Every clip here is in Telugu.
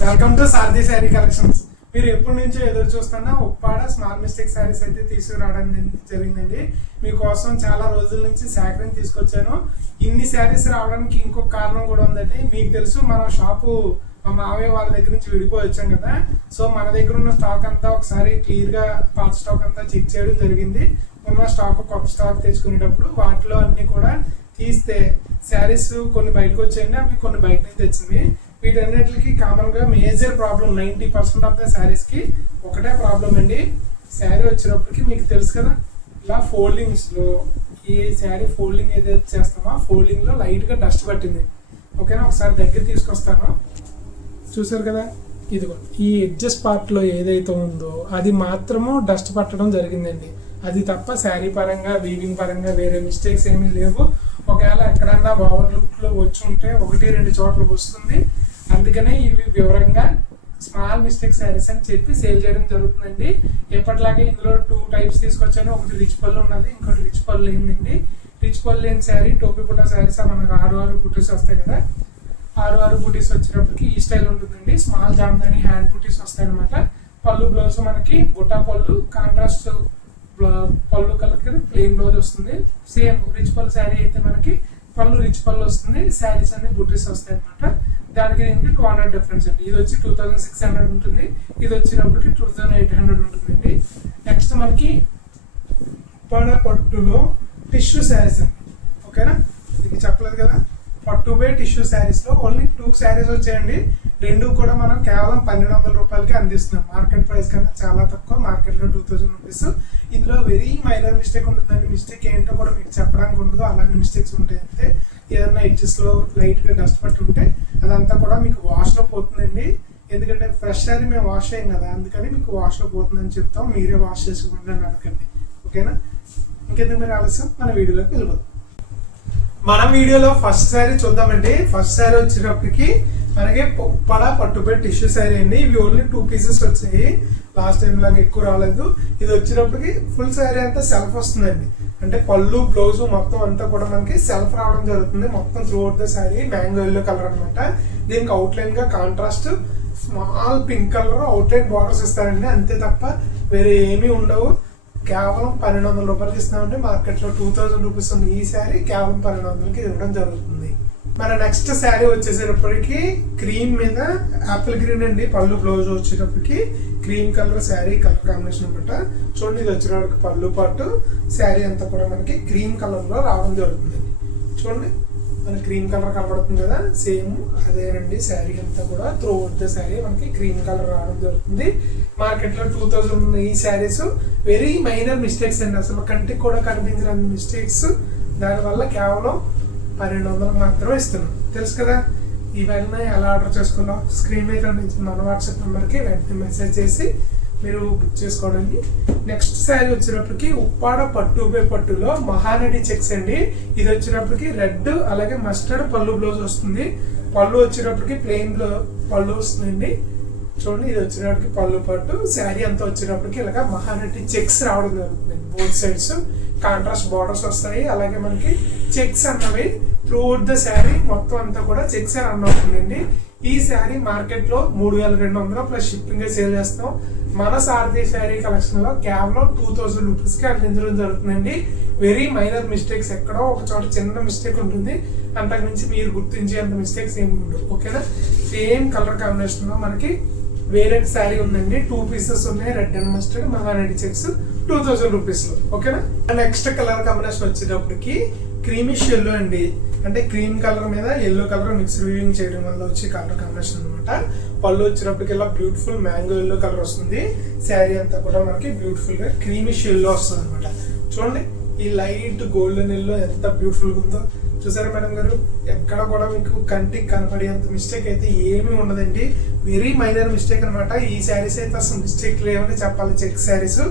Welcome to Sarathi sari collections. మీరు ఎప్పటి నుంచో ఎదురు చూస్తున్న ఉప్పాడ స్మాల్ మిస్టేక్ శారీస్ అయితే తీసుకురావడం జరిగిందండి. మీకోసం చాలా రోజుల నుంచి సేకరణ తీసుకొచ్చాను. ఇన్ని శారీస్ రావడానికి ఇంకొక కారణం కూడా ఉందండి. మీకు తెలుసు, మన షాపు మా మావయ్య వాళ్ళ దగ్గర నుంచి విడిపోయి వచ్చాం కదా. సో మన దగ్గర ఉన్న స్టాక్ అంతా ఒకసారి క్లియర్గా పాత స్టాక్ అంతా చెక్ చేయడం జరిగింది. ఉన్న స్టాక్ కొత్త స్టాక్ తెచ్చుకునేటప్పుడు వాటిలో అన్ని కూడా తీస్తే శారీస్ కొన్ని బయటకు వచ్చాయండి, అవి కొన్ని బయట నుంచి తెచ్చినవి. వీటన్నిటికి కామన్గా మేజర్ ప్రాబ్లం 90% ఆఫ్ ద శారీస్కి ఒకటే ప్రాబ్లం అండి. శారీ వచ్చినప్పటికి మీకు తెలుసు కదా, ఇలా ఫోల్డింగ్స్లో ఈ శారీ ఫోల్డింగ్ ఏదైతే చేస్తామో ఫోల్డింగ్లో లైట్గా డస్ట్ పట్టింది. ఓకేనా, ఒకసారి దగ్గర తీసుకొస్తాను. చూసారు కదా, ఇదిగో ఈ ఎడ్జస్ట్ పార్ట్లో ఏదైతే ఉందో అది మాత్రము డస్ట్ పట్టడం జరిగిందండి. అది తప్ప శారీ పరంగా వీవింగ్ పరంగా వేరే మిస్టేక్స్ ఏమీ లేవు. ఒకవేళ ఎక్కడన్నా ఓవర్ లుక్లో వచ్చి ఉంటే 1-2 చోట్ల వస్తుంది. అందుకనే ఇవి వివరంగా స్మాల్ మిస్టేక్ శారీస్ అని చెప్పి సేల్ చేయడం జరుగుతుందండి. ఎప్పటిలాగే ఇందులో 2 టైప్స్ తీసుకొచ్చాను. ఒకటి రిచ్ పళ్ళు ఉన్నది, ఇంకోటి రిచ్ పళ్ళు లేనిదండి. రిచ్ పళ్ళు లేని శారీ టోపీ బుట్ట శారీస్ మనకు 6 బుటీస్ వస్తాయి కదా. 6 బుటీస్ వచ్చినప్పటికి ఈ స్టైల్ ఉంటుందండి. స్మాల్ జామ్దాని హ్యాండ్ బుటీస్ వస్తాయి అనమాట. పళ్ళు బ్లౌజ్ మనకి బుటా పళ్ళు, కాంట్రాస్ట్ పళ్ళు కలర్ కింద ప్లెయిన్ బ్లౌజ్ వస్తుంది. సేమ్ రిచ్ పళ్ళు శారీ అయితే మనకి పళ్ళు రిచ్ పళ్ళు వస్తుంది, శారీస్ అన్ని బుటీస్ వస్తాయి అనమాట. దానికి దీనికి 200 డిఫరెన్స్ అండి. ఇది వచ్చి 2600 ఉంటుంది, ఇది వచ్చినప్పటికి 2800 ఉంటుందండి. నెక్స్ట్ మనకి ఉప్పాడ పట్టులో టిష్యూ శారీస్ అండి. ఓకేనా, ఇది చెప్పలేదు కదా, పట్టు బై టిష్యూ శారీస్లో ఓన్లీ 2 శారీస్ వచ్చాయండి. 2 కూడా మనం కేవలం 1200 రూపాయలకి అందిస్తున్నాం. మార్కెట్ ప్రైస్ కన్నా చాలా తక్కువ, మార్కెట్లో 2000 రూపీస్. ఇందులో వెరీ మైనర్ మిస్టేక్ ఉంటుందండి. మిస్టేక్ ఏంటో కూడా మీకు చెప్పడానికి ఉండదు, అలాంటి మిస్టేక్స్ ఉంటాయి. అంతే, ఏదన్నా ఎడ్జెస్లో లైట్గా డస్ట్ పట్టి ఉంటే అదంతా కూడా మీకు వాష్లో పోతుందండి. ఎందుకంటే ఫ్రెష్ శారీ మేము వాష్ చేయం కదా, అందుకని మీకు వాష్లో పోతుందని చెప్తాం. మీరే వాష్ చేసుకోండి అని అనకండి. ఓకేనా, ఇంకెందుకు మీరు ఆలస్యం, మన వీడియోలోకి వెళ్ళిపోతాం. మన వీడియోలో ఫస్ట్ శారీ చూద్దామండి. ఫస్ట్ శారీ వచ్చేటప్పటికి మనకి ఉప్పాడ పట్టుపై టిష్యూ శారీ అండి. ఇవి ఓన్లీ 2 పీసెస్ వచ్చాయి, లాస్ట్ టైం లాగా ఎక్కువ రాలేదు. ఇది వచ్చేటప్పటికి ఫుల్ శారీ అంతా సెల్ఫ్ వస్తుందండి. అంటే పళ్ళు బ్లౌజ్ మొత్తం అంతా కూడా మనకి సెల్ఫ్ రావడం జరుగుతుంది. మొత్తం through out the sari mango yellow colour అనమాట. దీనికి అవుట్లైన్ గా contrast small pink colour outline borders ఇస్తారండి, అంతే తప్ప వేరే ఏమీ ఉండవు. కేవలం 1200 రూపాయలకి ఇస్తామంటే మార్కెట్లో 2000 రూపీస్ ఉంది. ఈ శారీ కేవలం 1200కి ఇవ్వడం జరుగుతుంది. మన నెక్స్ట్ శారీ వచ్చేసేటప్పటికి క్రీమ్ మీద యాపిల్ గ్రీన్ అండి. పళ్ళు బ్లౌజ్ వచ్చేటప్పటికి cream colour sari colour combination అనమాట. చూడండి, ఇది వచ్చేటప్పటికి పళ్ళు పాటు శారీ అంతా కూడా మనకి క్రీమ్ కలర్ లో రావడం జరుగుతుంది. చూడండి, మన క్రీమ్ కలర్ కనబడుతుంది కదా, సేమ్ అదేనండి. శారీ అంతా కూడా త్రూ అవుట్ ద శారీ మనకి క్రీమ్ కలర్ రావడం జరుగుతుంది. మార్కెట్లో 2000 ఉన్న ఈ శారీస్ వెరీ మైనర్ మిస్టేక్స్ అండి, అసలు కంటికి కూడా కనిపించిన మిస్టేక్స్. దానివల్ల కేవలం 1200 మాత్రమే ఇస్తున్నాం. తెలుసు కదా, ఇవన్నీ ఎలా ఆర్డర్ చేసుకున్నాం స్క్రీన్ మీద కనిపించిన మన వాట్సాప్ నెంబర్కి వెంటనే మెసేజ్ చేసి మీరు బుక్ చేసుకోవడానికి. నెక్స్ట్ శారీ వచ్చేటప్పటికి ఉప్పాడ పట్టు బై పట్టులో మహానటి చెక్స్ అండి. ఇది వచ్చేటప్పటికి రెడ్ అలాగే మస్టర్డ్ పళ్ళు బ్లౌజ్ వస్తుంది. పళ్ళు వచ్చేటప్పటికి ప్లెయిన్ పళ్ళు వస్తుందండి. చూడండి, ఇది వచ్చేటప్పటికి పళ్ళు పట్టు శారీ అంతా వచ్చేటప్పటికి ఇలాగ మహానటి చెక్స్ రావడం జరుగుతుంది. బోత్ సైడ్స్ కాంట్రాస్ట్ బార్డర్స్ వస్తాయి, అలాగే మనకి చెక్స్ అన్నవి త్రూ అవుట్ ద శారీ మొత్తం అంతా కూడా చెక్స్ రన్ అవుతుందండి. ఈ శారీ మార్కెట్లో 3200 ప్లస్ షిప్పింగ్ సేల్ చేస్తాం. మన సారథి శారీ కలెక్షన్ లో కేవలం 2000 రూపీస్కి అందించడం జరుగుతుందండి. వెరీ మైనర్ మిస్టేక్స్, ఎక్కడో ఒక చోట చిన్న మిస్టేక్ ఉంటుంది, అంతకు మించి మీరు గుర్తించే అంత మిస్టేక్స్ ఏమి ఉండవు. ఓకేనా, సేమ్ కలర్ కాంబినేషన్ లో మనకి వేరే శారీ ఉందండి. 2 పీసెస్ ఉన్నాయి, red and mustard Mahanati checks 2000 rupees లో. ఓకేనా, నెక్స్ట్ కలర్ కాంబినేషన్ వచ్చేటప్పటికి క్రీమిష్ ఎల్లో అండి. అంటే క్రీమ్ కలర్ మీద ఎల్లో కలర్ మిక్స్ వీవింగ్ చేయడం వల్ల వచ్చే కలర్ కాంబినేషన్ అనమాట. పళ్ళు వచ్చేటప్పటికి ఇలా బ్యూటిఫుల్ మ్యాంగో ఎల్లో కలర్ వస్తుంది. శారీ అంతా కూడా మనకి బ్యూటిఫుల్ గా క్రీమిష్ ఎల్లో వస్తుంది అనమాట. చూడండి, ఈ లైట్ గోల్డెన్ ఎల్లో ఎంత బ్యూటిఫుల్ గా ఉందో చూసారా మేడం గారు. ఎక్కడ కూడా మీకు కంటికి కనపడేంత మిస్టేక్ అయితే ఏమీ ఉండదండి. వెరీ మైనర్ మిస్టేక్ అనమాట. ఈ శారీస్ అయితే అసలు మిస్టేక్ లేవని చెప్పాలి. చెక్ శారీస్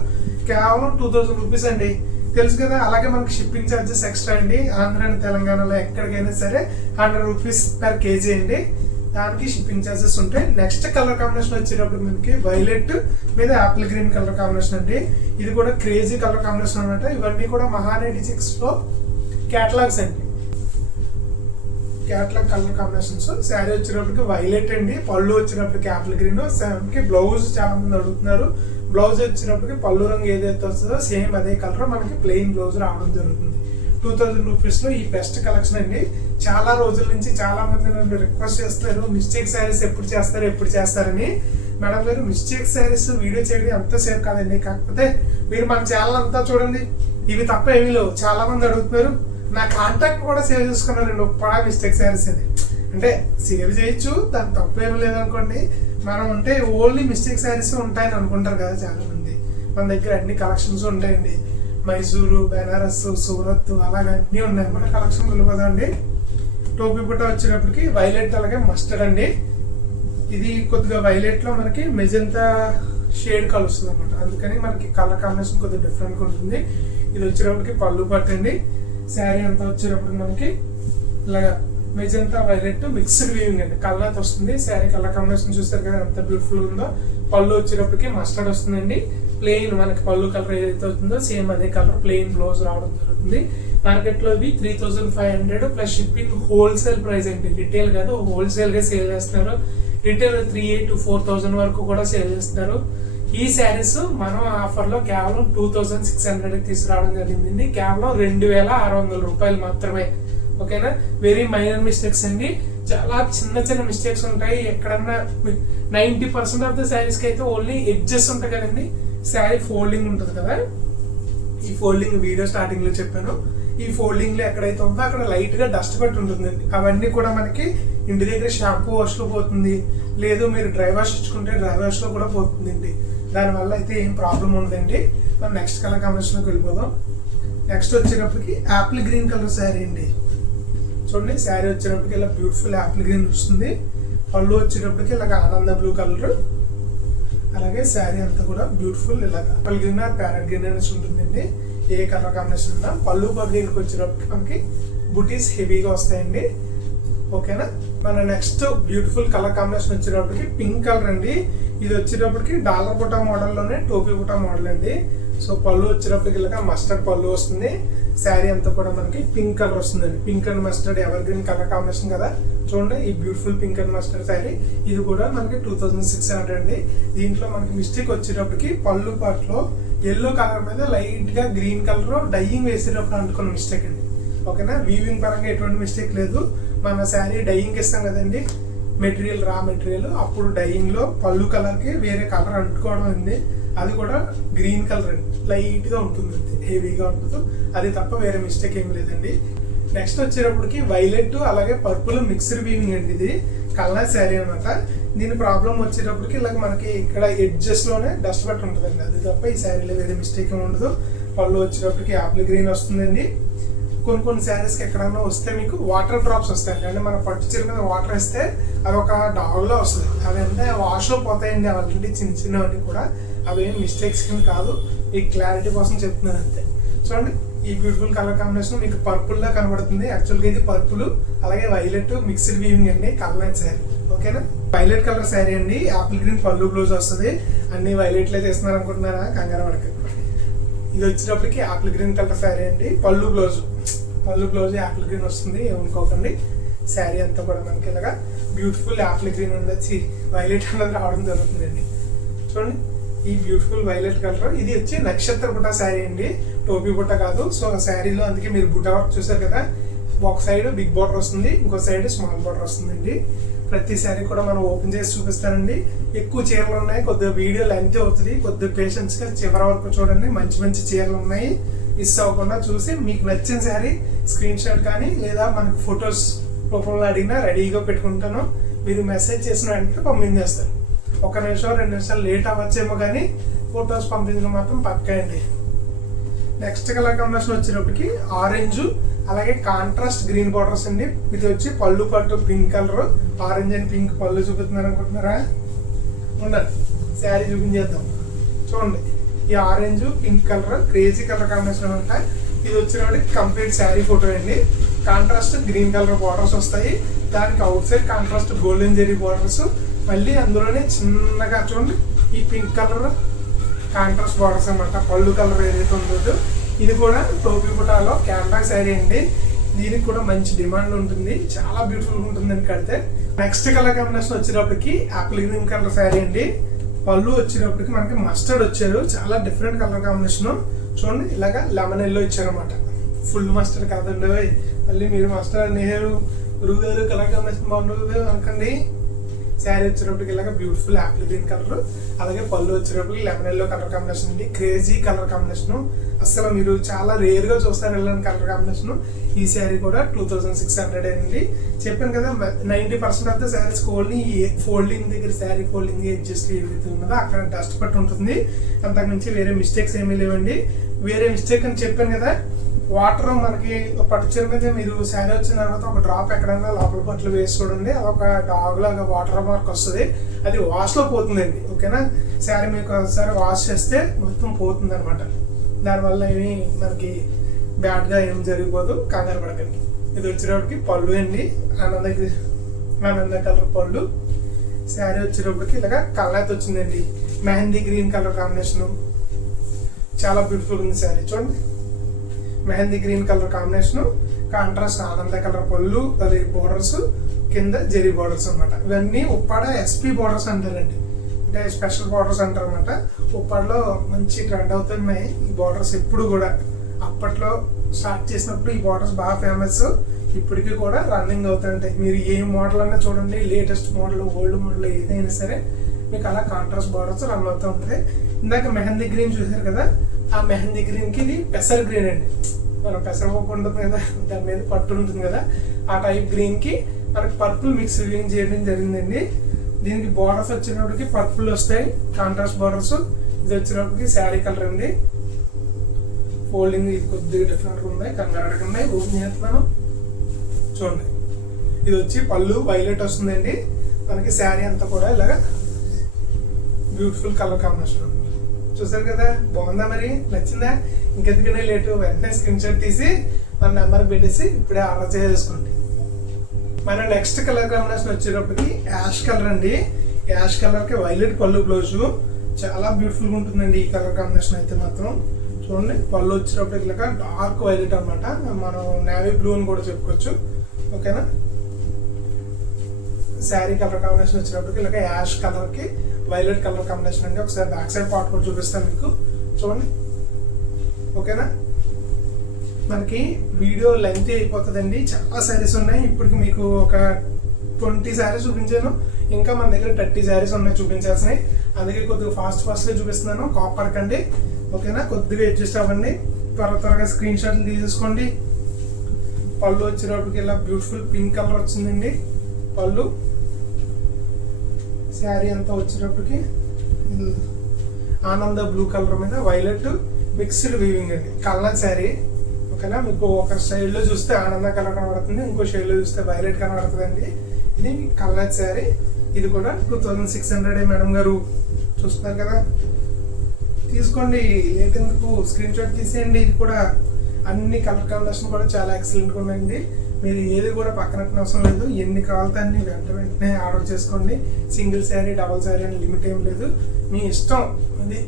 కేవలం 2000 రూపీస్ అండి. తెలుసు కదా, అలాగే మనకి షిప్పింగ్ ఛార్జెస్ ఎక్స్ట్రా అండి. ఆంధ్ర అండ్ తెలంగాణలో ఎక్కడికైనా సరే 100 రూపీస్ పర్ కేజీ అండి, దానికి షిప్పింగ్ ఛార్జెస్ ఉంటాయి. నెక్స్ట్ కలర్ కాంబినేషన్ వచ్చేటప్పుడు మనకి వైలెట్ మీద యాపిల్ గ్రీన్ కలర్ కాంబినేషన్ అండి. ఇది కూడా క్రేజీ కలర్ కాంబినేషన్ అనమాట. ఇవన్నీ కూడా మహానటి చెక్స్ లో క్యాటలాగ్స్ అండి. Catalog colour combinations. శారీ వచ్చేటప్పటికి వైలెట్ అండి, పళ్ళు వచ్చినప్పటికి యాపిల్ గ్రీన్. బ్లౌజ్ చాలా మంది అడుగుతున్నారు. బ్లౌజ్ వచ్చినప్పటికి పళ్ళు రంగు ఏదైతే వస్తుందో సేమ్ అదే కలర్ మనకి ప్లెయిన్ బ్లౌజ్ రావడం జరుగుతుంది. 2000 రూపీస్లో ఈ బెస్ట్ కలెక్షన్ అండి. చాలా రోజుల నుంచి చాలా మంది నన్ను రిక్వెస్ట్ చేస్తారు, మిస్టేక్ శారీస్ ఎప్పుడు చేస్తారని. మేడం గారు, మిస్టేక్ శారీస్ వీడియో చేయడం అంతసేపు కాదండి, కాకపోతే మీరు మన ఛానల్ అంతా చూడండి, ఇవి తప్ప ఏమీ లేవు. చాలా మంది అడుగుతున్నారు, నా కాంటాక్ట్ కూడా సేవ్ చేసుకున్నారండి ఒప్పడా మిస్టేక్ శారీస్ అని. అంటే సేవ్ చేయొచ్చు, దాని తప్పు ఏమి లేదనుకోండి. మనం ఉంటే ఓన్లీ మిస్టేక్ శారీస్ ఉంటాయని అనుకుంటారు కదా చాలా మంది. మన దగ్గర అన్ని కలెక్షన్స్ ఉంటాయండి, మైసూరు, బెనారస్, సూరత్ అలాగే అన్నీ ఉన్నాయి అన్నమాట. కలెక్షన్ వెళ్ళిపోదండి. టోపీ బుట్ట వచ్చేటప్పటికి వైలెట్ అలాగే మస్టర్డ్ అండి. ఇది కొద్దిగా వైలెట్లో మనకి మెజంతా షేడ్ కలుస్తుంది అనమాట, అందుకని మనకి కలర్ కాంబినేషన్ కొద్దిగా డిఫరెంట్గా ఉంటుంది. ఇది వచ్చేటప్పటికి పళ్ళు పట్టండి. శారీ అంతా వచ్చేటప్పటికి మనకి ఇలాగా మెజంతా వైలెట్ మిక్స్డ్ వీవింగ్ అండి, కలర్ వస్తుంది. శారీ కలర్ కాంబినేషన్ చూస్తారు కదా ఎంత బ్యూటిఫుల్ ఉందో. పళ్ళు వచ్చేటప్పటికి మస్టర్డ్ వస్తుందండి. ప్లెయిన్ మనకి పళ్ళు కలర్ ఏదైతే అవుతుందో సేమ్ అదే కలర్ ప్లెయిన్ బ్లౌజ్ రావడం జరుగుతుంది. మార్కెట్లో ఇవి 3500 ప్లస్ షిప్పింగ్. హోల్సేల్ ప్రైస్ అండి, రిటైల్ కాదు, హోల్సేల్గా సేల్ చేస్తున్నారు. రిటైల్ 3800 to 4000 వరకు కూడా సేల్ చేస్తున్నారు. ఈ శారీస్ మనం ఆఫర్లో కేవలం 2600 తీసుకురావడం జరిగింది. కేవలం 2600 రూపాయలు మాత్రమే. ఓకేనా, వెరీ మైనర్ మిస్టేక్స్ అండి, చాలా చిన్న చిన్న మిస్టేక్స్ ఉంటాయి. ఎక్కడన్నా 90% ఆఫ్ ద శారీస్కి అయితే ఓన్లీ ఎడ్జెస్ ఉంటాయి కదండి. శారీ ఫోల్డింగ్ ఉంటుంది కదా, ఈ ఫోల్డింగ్ వీడియో స్టార్టింగ్లో చెప్పాను. ఈ ఫోల్డింగ్లో ఎక్కడైతే ఉందో అక్కడ లైట్గా డస్ట్ పట్టి ఉంటుందండి. అవన్నీ కూడా మనకి ఇంటి దగ్గర షాంపూ వాష్లో పోతుంది, లేదు మీరు డ్రై వాష్ ఇచ్చుకుంటే డ్రై వాష్లో కూడా పోతుందండి. దానివల్ల అయితే ఏం ప్రాబ్లం ఉండదండి. మనం నెక్స్ట్ కలర్ కాంబినేషన్లోకి వెళ్ళిపోదాం. నెక్స్ట్ వచ్చేటప్పటికి యాపిల్ గ్రీన్ కలర్ శారీ అండి. చూడండి, శారీ వచ్చేటప్పటికి ఇలా బ్యూటిఫుల్ యాపిల్ గ్రీన్ వస్తుంది. పళ్ళు వచ్చేటప్పటికి ఇలాగ ఆనంద బ్లూ కలర్. అలాగే శారీ అంతా కూడా బ్యూటిఫుల్ ఇలాగ Apple green are parrot green అనేసి ఉంటుందండి. ఏ కలర్ కాంబినేషన్ ఉన్నా పళ్ళు పగ్గీకి వచ్చేటప్పటికి మనకి బుటీస్ హెవీగా వస్తాయండి. ఓకేనా, మన నెక్స్ట్ బ్యూటిఫుల్ కలర్ కాంబినేషన్ వచ్చేటప్పటికి పింక్ కలర్ అండి. ఇది వచ్చేటప్పటికి డాలర్ బుటా మోడల్లోనే టోపీ బుటా మోడల్ అండి. సో పళ్ళు వచ్చేటప్పటికి ఇలాగ మస్టర్డ్ పళ్ళు వస్తుంది. శారీ అంతా కూడా మనకి పింక్ కలర్ వస్తుందండి. Pink and mustard ever green colour combination కదా. చూడండి, ఈ beautiful pink and mustard sari. ఇది కూడా మనకి 2600 అండి. దీంట్లో మనకి మిస్టేక్ వచ్చేటప్పటికి పళ్ళు పాటలో ఎల్లో కలర్ మీద లైట్ గా గ్రీన్ కలర్ డైయింగ్ వేసేటప్పుడు అనుకున్న మిస్టేక్ అండి. ఓకేనా, వీవింగ్ పరంగా ఎటువంటి మిస్టేక్ లేదు. మన శారీ డైయింగ్ ఇస్తాం కదండి, మెటీరియల్ రా మెటీరియల్, అప్పుడు డైయింగ్ లో పళ్ళు కలర్ కి వేరే కలర్ అంటుకోవడం ఉంది. అది కూడా గ్రీన్ కలర్ అండి, లైట్ గా ఉంటుంది, హెవీగా ఉంటుంది. అది తప్ప వేరే మిస్టేక్ ఏం లేదండి. నెక్స్ట్ వచ్చేటప్పటికి వైలెట్ అలాగే పర్పుల్ మిక్స్డ్ వీవింగ్ అండి. ఇది కలర్ శారీ అనమాట. దీని ప్రాబ్లం వచ్చేటప్పటికి ఇలాగ మనకి ఇక్కడ ఎడ్జెస్ లోనే డస్ట్ బట్ ఉంటుందండి, అది తప్ప ఈ శారీలో వేరే మిస్టేక్ ఏమి ఉండదు. పళ్ళు వచ్చేటప్పటికి యాపిల్ గ్రీన్ వస్తుందండి. కొన్ని శారీస్కి ఎక్కడన్నా వస్తే మీకు వాటర్ డ్రాప్స్ వస్తాయండి, అంటే మన పట్టు చీర మీద వాటర్ వేస్తే అది ఒక డాగ్లో వస్తుంది. అదంటే వాష్లో పోతాయండి, అవన్నీ చిన్న చిన్నవన్నీ కూడా. అవి ఏం మిస్టేక్స్ కింద కాదు, ఈ క్లారిటీ కోసం చెప్తున్నాను అంతే. చూడండి, ఈ బ్యూటిఫుల్ కలర్ కాంబినేషన్ మీకు పర్పుల్ లా కనబడుతుంది. యాక్చువల్గా ఇది పర్పుల్ అలాగే వైలెట్ మిక్స్డ్ వీవింగ్ అండి, కలర్ శారీ. ఓకేనా, వైలెట్ కలర్ శారీ అండి. యాపిల్ గ్రీన్ పళ్ళు బ్లౌజ్ వస్తుంది. అన్ని వైలెట్లే చేస్తున్నారు అనుకుంటున్నారా, కంగారు పడకండి. ఇది వచ్చేటప్పటికి యాపిల్ గ్రీన్ కలర్ శారీ అండి. పళ్ళు బ్లౌజ్ యాపిల్ గ్రీన్ వస్తుంది, ఏమనుకోకండి. శారీ అంతా కూడా మనకి ఇలాగా బ్యూటిఫుల్ యాపిల్ గ్రీన్ వచ్చి వైలెట్ అనేది రావడం జరుగుతుందండి. చూడండి, ఈ బ్యూటిఫుల్ వైలెట్ కలర్. ఇది వచ్చి నక్షత్ర బుట్ట శారీ అండి, టోపీ బుట్ట కాదు. సో శారీలో అందుకే మీరు బుట్ట వర్క్ చూసారు కదా, ఒక సైడ్ బిగ్ బార్డర్ వస్తుంది, ఇంకో సైడ్ స్మాల్ బార్డర్ వస్తుందండి. ప్రతి శారీ కూడా మనం ఓపెన్ చేసి చూపిస్తానండి. ఎక్కువ చీరలు ఉన్నాయి, కొద్దిగా వీడియో లెంత్ అవుతుంది, కొద్దిగా పేషెన్స్గా చివరి వరకు చూడండి. మంచి మంచి చీరలు ఉన్నాయి, మిస్ అవ్వకుండా చూసి మీకు నచ్చిన శారీ స్క్రీన్ షాట్ కానీ లేదా మనకు ఫొటోస్ రూపంలో అడిగినా రెడీగా పెట్టుకుంటాను. మీరు మెసేజ్ చేసిన వెంటనే పంపించేస్తారు. 1 నిమిషం 2 నిమిషాలు లేట్ అవ్వచ్చేమో కానీ ఫొటోస్ పంపించడం మాత్రం పక్కా అండి. నెక్స్ట్ కలర్ కాంబినేషన్ వచ్చేటప్పటికి ఆరెంజ్ అలాగే కాంట్రాస్ట్ గ్రీన్ బార్డర్స్ అండి. ఇది వచ్చి పళ్ళు పట్టు pink colour, orange and pink పళ్ళు చూపిస్తున్నారు అనుకుంటున్నారా, ఉండండి శారీ చూపించేద్దాం. చూడండి, ఈ orange pink colour crazy colour combination ఉంటాయి. ఇది వచ్చినప్పటికి కంప్లీట్ శారీ ఫోటో అండి. కాంట్రాస్ట్ గ్రీన్ కలర్ బార్డర్స్ వస్తాయి, దానికి outside contrast golden zari borders. మళ్ళీ అందులోనే చిన్నగా చూడండి ఈ పింక్ కలర్ కాంట్రాస్ట్ బార్డర్స్ అనమాట. పళ్ళు కలర్ ఏదైతే ఉందో ఇది కూడా టోపీ బుటాలో క్యాన్వాస్ శారీ అండి. దీనికి కూడా మంచి డిమాండ్ ఉంటుంది, చాలా బ్యూటిఫుల్ ఉంటుందని కడితే. నెక్స్ట్ కలర్ కాంబినేషన్ వచ్చేటప్పటికి యాపిల్ గ్రీన్ కలర్ శారీ అండి. పళ్ళు వచ్చేటప్పటికి మనకి మస్టర్డ్ వచ్చారు, చాలా డిఫరెంట్ కలర్ కాంబినేషన్. చూడండి ఇలాగా లెమన్ ఎల్లో ఇచ్చారనమాట, ఫుల్ మస్టర్డ్ కాదండి. మళ్ళీ మీరు మస్టర్డ్ నేరు గురుగారు కలర్ కాంబినేషన్ బాగుంటుంది అనుకోండి. శారీ వచ్చేటప్పటికి ఇలాగ బ్యూటిఫుల్ యాపిల్ గ్రీన్ కలర్, అలాగే పళ్ళు వచ్చేటప్పటికి లెమన్ ఎల్లో కలర్ కాంబినేషన్ అండి. క్రేజీ కలర్ కాంబినేషన్, అసలు మీరు చాలా రేర్ గా చూస్తారు ఇలాంటి కలర్ కాంబినేషన్. ఈ శారీ కూడా 2600 అండి. చెప్పాను కదా 90% of the saris only folding దగ్గర శారీ ఫోల్డింగ్ అడ్జస్ట్ ఏదైతే ఉన్నదో అక్కడ డస్ట్ పట్టి ఉంటుంది, అంతకు నుంచి వేరే మిస్టేక్స్ ఏమీ లేవండి. వేరే మిస్టేక్ అని చెప్పాను కదా, వాటర్ మనకి పట్టు చీర మీద మీరు శారీ వచ్చిన తర్వాత ఒక డ్రాప్ ఎక్కడైనా లోపల బట్టలు వేసి చూడండి, అదొక డాగ్ లాగా వాటర్ మార్క్ వస్తుంది, అది వాష్లో పోతుందండి. ఓకేనా, శారీ మీకు ఒకసారి వాష్ చేస్తే మొత్తం పోతుంది అనమాట. దానివల్ల ఏమి మనకి బ్యాడ్గా ఏం జరిగిపోదు, కంగారు పడకండి. ఇది వచ్చేటప్పటికి పళ్ళు అండి, ఆనంద కలర్ పళ్ళు. శారీ వచ్చేటప్పటికి ఇలాగా కలర్ వచ్చిందండి, మెహందీ గ్రీన్ కలర్ కాంబినేషన్, చాలా బ్యూటిఫుల్ ఉంది శారీ. చూడండి mehndi green colour combination, contrast ఆనంద కలర్ పళ్ళు, అది బోర్డర్స్ కింద జెరీ బోర్డర్స్ అనమాట. ఇవన్నీ ఉప్పాడ ఎస్పీ బోర్డర్స్ అంటారండి, అంటే స్పెషల్ బోర్డర్స్ అంటారు అనమాట. ఉప్పాడలో మంచి ట్రెండ్ అవుతున్నాయి ఈ బోర్డర్స్ ఎప్పుడు కూడా. అప్పట్లో స్టార్ట్ చేసినప్పుడు ఈ బోర్డర్స్ బాగా ఫేమస్, ఇప్పటికీ కూడా రన్నింగ్ అవుతుంటాయి. మీరు ఏ మోడల్ అన్నా చూడండి, లేటెస్ట్ మోడల్ ఓల్డ్ మోడల్ ఏదైనా సరే మీకు అలా కాంట్రాస్ట్ బోర్డర్స్ రన్ అవుతూ ఉంటాయి. ఇందాక మెహందీ గ్రీన్ చూసారు కదా, ఆ మెహందీ గ్రీన్ కి ఇది పెసర్ గ్రీన్ అండి. మనం పెసరపప్పు ఉంటుంది కదా, దాని మీద పట్టు ఉంటుంది కదా, ఆ టైప్ గ్రీన్ కి మనకి పర్పుల్ మిక్స్ చేయడం జరిగిందండి. దీనికి బోర్డర్స్ వచ్చినప్పటికి పర్పుల్ వస్తాయి, కాంట్రాస్ట్ బోర్డర్స్. ఇది వచ్చినప్పటికి శారీ కలర్ అండి. ఫోల్డింగ్ ఇది కొద్దిగా డిఫరెంట్గా ఉన్నాయి, కంగారు అడగండి, ఓపెన్ చేస్తున్నాను చూడండి. ఇది వచ్చి పళ్ళు వైలెట్ వస్తుందండి. మనకి శారీ అంతా కూడా ఇలాగా బ్యూటిఫుల్ కలర్ కాంబినేషన్ అనమాట. చూసారు కదా, బాగుందా మరి, నచ్చిందా? ఇంకెందుకనే లేటు, వెంటనే స్క్రీన్ షాట్ తీసి మన నెంబర్కి పెట్టేసి ఇప్పుడే ఆర్డర్ చేసుకోండి. మన నెక్స్ట్ కలర్ కాంబినేషన్ వచ్చేటప్పటికి యాష్ కలర్ అండి. యాష్ కలర్కి వైలెట్ పళ్ళు బ్లౌజు, చాలా బ్యూటిఫుల్గా ఉంటుందండి ఈ కలర్ కాంబినేషన్ అయితే మాత్రం. చూడండి పళ్ళు వచ్చేటప్పటికి ఇలాగా డార్క్ వైలెట్ అనమాట, మనం నేవీ బ్లూ అని కూడా చెప్పుకోవచ్చు. ఓకేనా, శారీ కలర్ కాంబినేషన్ వచ్చేటప్పటికి ఇలాగ యాష్ కలర్కి వైలెట్ కలర్ కాంబినేషన్ అండి. ఒకసారి బ్యాక్ సైడ్ పార్ట్ కూడా చూపిస్తాను మీకు, చూడండి. ఓకేనా, మనకి వీడియో లెంత్ అయిపోతుందండి, చాలా శారీస్ ఉన్నాయి. ఇప్పటికి మీకు ఒక 20 శారీస్ చూపించాను, ఇంకా మన దగ్గర 30 శారీస్ ఉన్నాయి చూపించాల్సినవి. అందుకే కొద్దిగా ఫాస్ట్గా చూపిస్తున్నాను, కాపర్కండి. ఓకేనా, కొద్దిగా అడ్జస్ట్ అవ్వండి, త్వరగా స్క్రీన్ షాట్లు తీసేసుకోండి. పళ్ళు వచ్చేటప్పటికి ఇలా బ్యూటిఫుల్ పింక్ కలర్ వచ్చిందండి పళ్ళు. శారీ అంతా వచ్చేటప్పటికి ఆనంద బ్లూ కలర్ మీద వైలెట్ మిక్స్డ్ వీవింగ్ అండి, కలర్ శారీ. ఓకేనా, మీకు ఒక షేడ్లో చూస్తే ఆనంద కలర్ కనబడుతుంది, ఇంకో షేడ్లో చూస్తే వైలెట్ కనబడుతుందండి. ఇది కలర్ శారీ, ఇది కూడా 2600 మేడం గారు. చూస్తున్నారు కదా, తీసుకోండి, లేట్ ఎందుకు, స్క్రీన్ షాట్ తీసేయండి. ఇది కూడా అన్ని కలర్ కాంబినేషన్ కూడా చాలా ఎక్సలెంట్గా ఉన్నాయండి. మీరు ఏది కూడా పక్కన అవసరం లేదు, ఎన్ని కావాలితే అన్ని వెంటనే ఆర్డర్ చేసుకోండి. సింగిల్ శారీ డబల్ శారీ అని లిమిట్ ఏం లేదు, మీ ఇష్టం. అది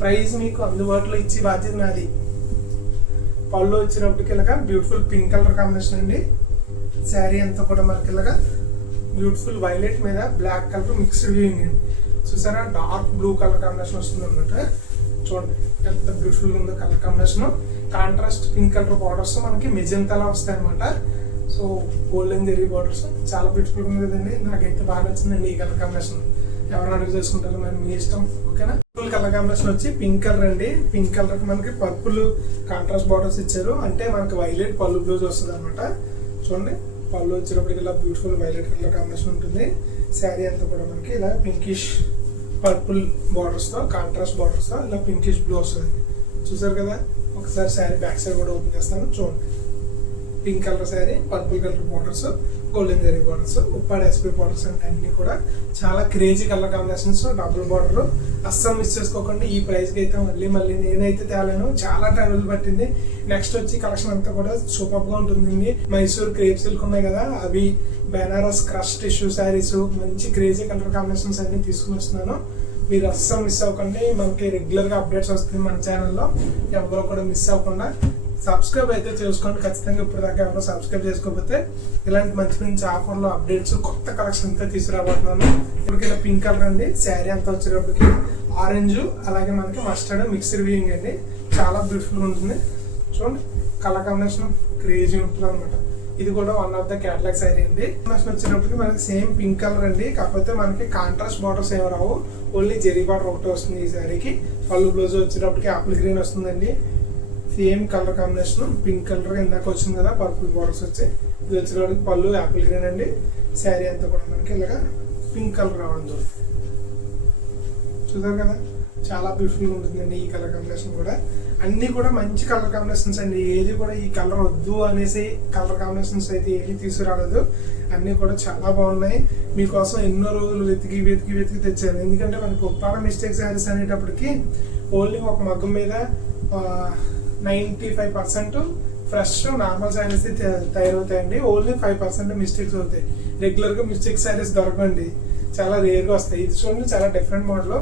ప్రైస్ మీకు అందుబాటులో ఇచ్చి బాధ్యత నాది. పళ్ళు వచ్చినప్పటికి ఇలాగా బ్యూటిఫుల్ పింక్ కలర్ కాంబినేషన్ అండి. శారీ అంతా కూడా మనకి ఇలాగా బ్యూటిఫుల్ వైలెట్ మీద బ్లాక్ కలర్ మిక్స్డ్ వ్యూయింగ్ అండి. చూసారా, డార్క్ బ్లూ కలర్ కాంబినేషన్ వస్తుంది అనమాట. చూడండి ఎంత బ్యూటిఫుల్ ఉందో colour combination. Contrast pink colour borders మనకి మెజెంతాలా వస్తాయి అనమాట. సో గోల్డెన్ జెరీ బార్డర్స్ చాలా బ్యూటిఫుల్ ఉంది కదండి, నాకైతే బాగా నచ్చిందండి ఈ కలర్ కాంబినేషన్. ఎవరు ఆర్డర్ చేసుకుంటారు మరి మీ ఇష్టం. ఓకేనా, ఫుల్ కలర్ కాంబినేషన్ వచ్చి పింక్ కలర్ అండి. పింక్ కలర్ మనకి పర్పుల్ కాంట్రాస్ట్ బార్డర్స్ ఇచ్చారు, అంటే మనకి వైలెట్ పళ్ళు బ్లౌజ్ వస్తుంది అనమాట. చూడండి పళ్ళు వచ్చేటప్పటికి ఇలా బ్యూటిఫుల్ వైలెట్ కలర్ కాంబినేషన్ ఉంటుంది. శారీ అంతా కూడా మనకి ఇలా పింకిష్ పర్పుల్ బార్డర్స్తో కాంట్రాస్ట్ బార్డర్స్తో ఇలా పింకిష్ బ్లూ వస్తుంది. చూసారు కదా, ఒకసారి శారీ బ్యాక్ సైడ్ కూడా ఓపెన్ చేస్తాను చూడండి. Pink colour sari, purple colour borders, golden zari borders, Uppada SP borders అంటే అన్ని కూడా చాలా crazy colour combinations. Double border అస్సలు మిస్ చేసుకోకండి. ఈ ప్రైస్కి అయితే మళ్ళీ నేనైతే తేలాను, చాలా టైం పట్టింది. నెక్స్ట్ వచ్చి కలెక్షన్ అంతా కూడా సూపర్గా ఉంటుంది. మైసూర్ క్రేప్ సిల్క్ ఉన్నాయి కదా, అవి బెనారస్ క్రష్ టిష్యూ శారీస్, మంచి క్రేజీ కలర్ కాంబినేషన్స్ అన్ని తీసుకుని వస్తున్నాను. మీరు అస్సలు మిస్ అవ్వకండి, మనకి రెగ్యులర్గా అప్డేట్స్ వస్తుంది మన ఛానల్లో, ఎవరో కూడా మిస్ అవ్వకుండా సబ్స్క్రైబ్ అయితే చేసుకోండి ఖచ్చితంగా. ఇప్పుడు దాకా ఎవరో సబ్స్క్రైబ్ చేసుకోకపోతే ఇలాంటి మంచి మంచి ఆఫర్లో అప్డేట్స్ కొత్త కలెక్షన్ అంతా తీసుకురాబోతున్నాను. ఇప్పుడు ఇలా పింక్ కలర్ అండి, శారీ అంతా వచ్చేటప్పటికి ఆరెంజ్ అలాగే మనకి మస్టర్డ్ మిక్స్డ్ వీవింగ్ అండి. చాలా బ్యూటిఫుల్ ఉంటుంది చూడండి. కలర్ కాంబినేషన్ క్రేజీ ఉంటుంది అనమాట. ఇది కూడా one of the catalog sari అండి. కాంబినేషన్ వచ్చేటప్పటికి మనకి సేమ్ పింక్ కలర్ అండి, కాకపోతే మనకి కాంట్రాస్ట్ బార్డర్స్ ఏమి రావు, ఓన్లీ జెరీ బార్డర్ ఒకటి వస్తుంది ఈ శారీకి. పళ్ళు బ్లౌజ్ వచ్చేటప్పటికి ఆపిల్ గ్రీన్ వస్తుందండి. Same colour combination pink colour ఇందాక వచ్చింది కదా, పర్పుల్ బార్డర్స్ వచ్చాయి. ఇది వచ్చేటప్పటికి పళ్ళు ఆపిల్ గ్రీన్ అండి. శారీ అంతా కూడా మనకి ఇలాగా పింక్ కలర్ రావడం జరుగుతుంది. చూసారు కదా, చాలా బ్యూటిఫుల్గా ఉంటుందండి ఈ కలర్ కాంబినేషన్ కూడా. అన్నీ కూడా మంచి కలర్ కాంబినేషన్స్ అండి. ఏది కూడా ఈ కలర్ వద్దు అనేసి కలర్ కాంబినేషన్స్ అయితే ఏది తీసుకురాలేదు. అన్నీ కూడా చాలా బాగున్నాయి. మీకోసం ఎన్నో రోజులు వెతికి వెతికి వెతికి తెచ్చాను. ఎందుకంటే మనకి ఉప్పాడ మిస్టేక్ శారీస్ అనేటప్పటికి ఓన్లీ ఒక మగ్గం మీద 95% ఫ్రెష్ నార్మల్ శారీస్ తయారవుతాయండి. ఓన్లీ 5% మిస్టేక్స్ అవుతాయి. రెగ్యులర్గా మిస్టేక్ శారీస్ దొరకండి, చాలా రేర్గా వస్తాయి. ఇది చూడండి, చాలా డిఫరెంట్ మోడల్.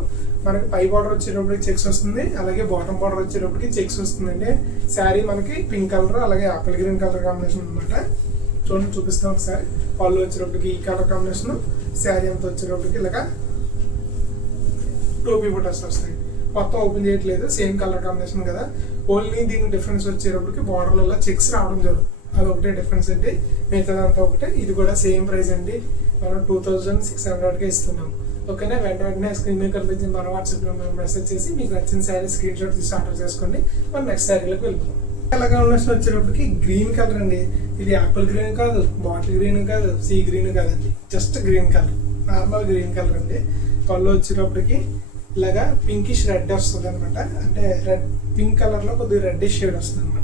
మనకి పై బార్డర్ వచ్చేటప్పటికి చెక్స్ వస్తుంది, అలాగే బాటమ్ బార్డర్ వచ్చేటప్పటికి చెక్స్ వస్తుందండి. శారీ మనకి పింక్ కలర్ అలాగే ఆపిల్ గ్రీన్ కలర్ కాంబినేషన్ అనమాట. చూడండి, చూపిస్తాం ఒకసారి. పళ్ళు వచ్చేటప్పటికి ఈ కలర్ కాంబినేషన్, శారీ అంతా వచ్చేటప్పటికి ఇలాగా టోపీ బుటస్ వస్తాయి. మొత్తం ఓపెన్ చేయట్లేదు, సేమ్ కలర్ కాంబినేషన్ కదా. ఓన్లీ దీనికి డిఫరెన్స్ వచ్చేటప్పటికి బార్డర్లలో చెక్స్ రావడం జరుగుతుంది. అది ఒకటే డిఫరెన్స్ అండి, మిగతాదంతా ఒకటే. ఇది కూడా సేమ్ ప్రైస్ అండి, మనం 2600కే ఇస్తున్నాం. ఓకేనా. వెంటనే స్క్రీన్ మీద కనిపించింది మన వాట్సాప్లో మెసేజ్ చేసి మీకు నచ్చిన శారీ స్క్రీన్ షాట్ తీసి ఆర్డర్ చేసుకోండి. మనం నెక్స్ట్ శారీలోకి వెళ్ళిపోతాం. కలర్ కాంబినేషన్ వచ్చేటప్పటికి గ్రీన్ కలర్ అండి. ఇది యాపిల్ గ్రీన్ కాదు, బాటిల్ గ్రీన్ కాదు, సీ గ్రీన్ కాదండి, just green colour, normal green colour అండి. పళ్ళు వచ్చేటప్పటికి ఇలాగా పింకిష్ రెడ్ వస్తుంది అనమాట. అంటే రెడ్ పింక్ కలర్లో కొద్దిగా రెడ్డిష్ షేడ్ వస్తుంది అనమాట.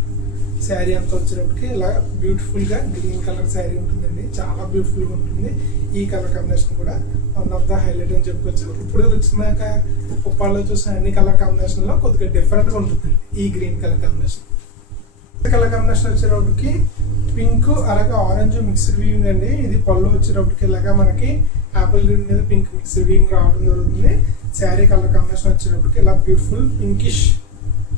శారీ అంతా వచ్చేటప్పటికి ఇలా బ్యూటిఫుల్గా గ్రీన్ కలర్ శారీ ఉంటుందండి. చాలా బ్యూటిఫుల్గా ఉంటుంది. ఈ కలర్ కాంబినేషన్ కూడా వన్ ఆఫ్ ద హైలైట్ అని చెప్పుకోవచ్చు. ఇప్పుడు వచ్చినాక ఉప్పాల్లో చూసిన అన్ని కలర్ కాంబినేషన్లో కొద్దిగా డిఫరెంట్గా ఉంటుందండి ఈ green colour combination. Colour combination వచ్చేటప్పటికి పింక్ అలాగే ఆరెంజ్ మిక్స్డ్ వీవింగ్ అండి. ఇది పళ్ళు వచ్చేటప్పటికి ఇలాగా మనకి ఆపిల్ గ్రీన్ మీద పింక్ మిక్స్డ్ వీవింగ్ రావడం జరుగుతుంది. శారీ కలర్ కాంబినేషన్ వచ్చేటప్పటికి ఇలా బ్యూటిఫుల్ పింకిష్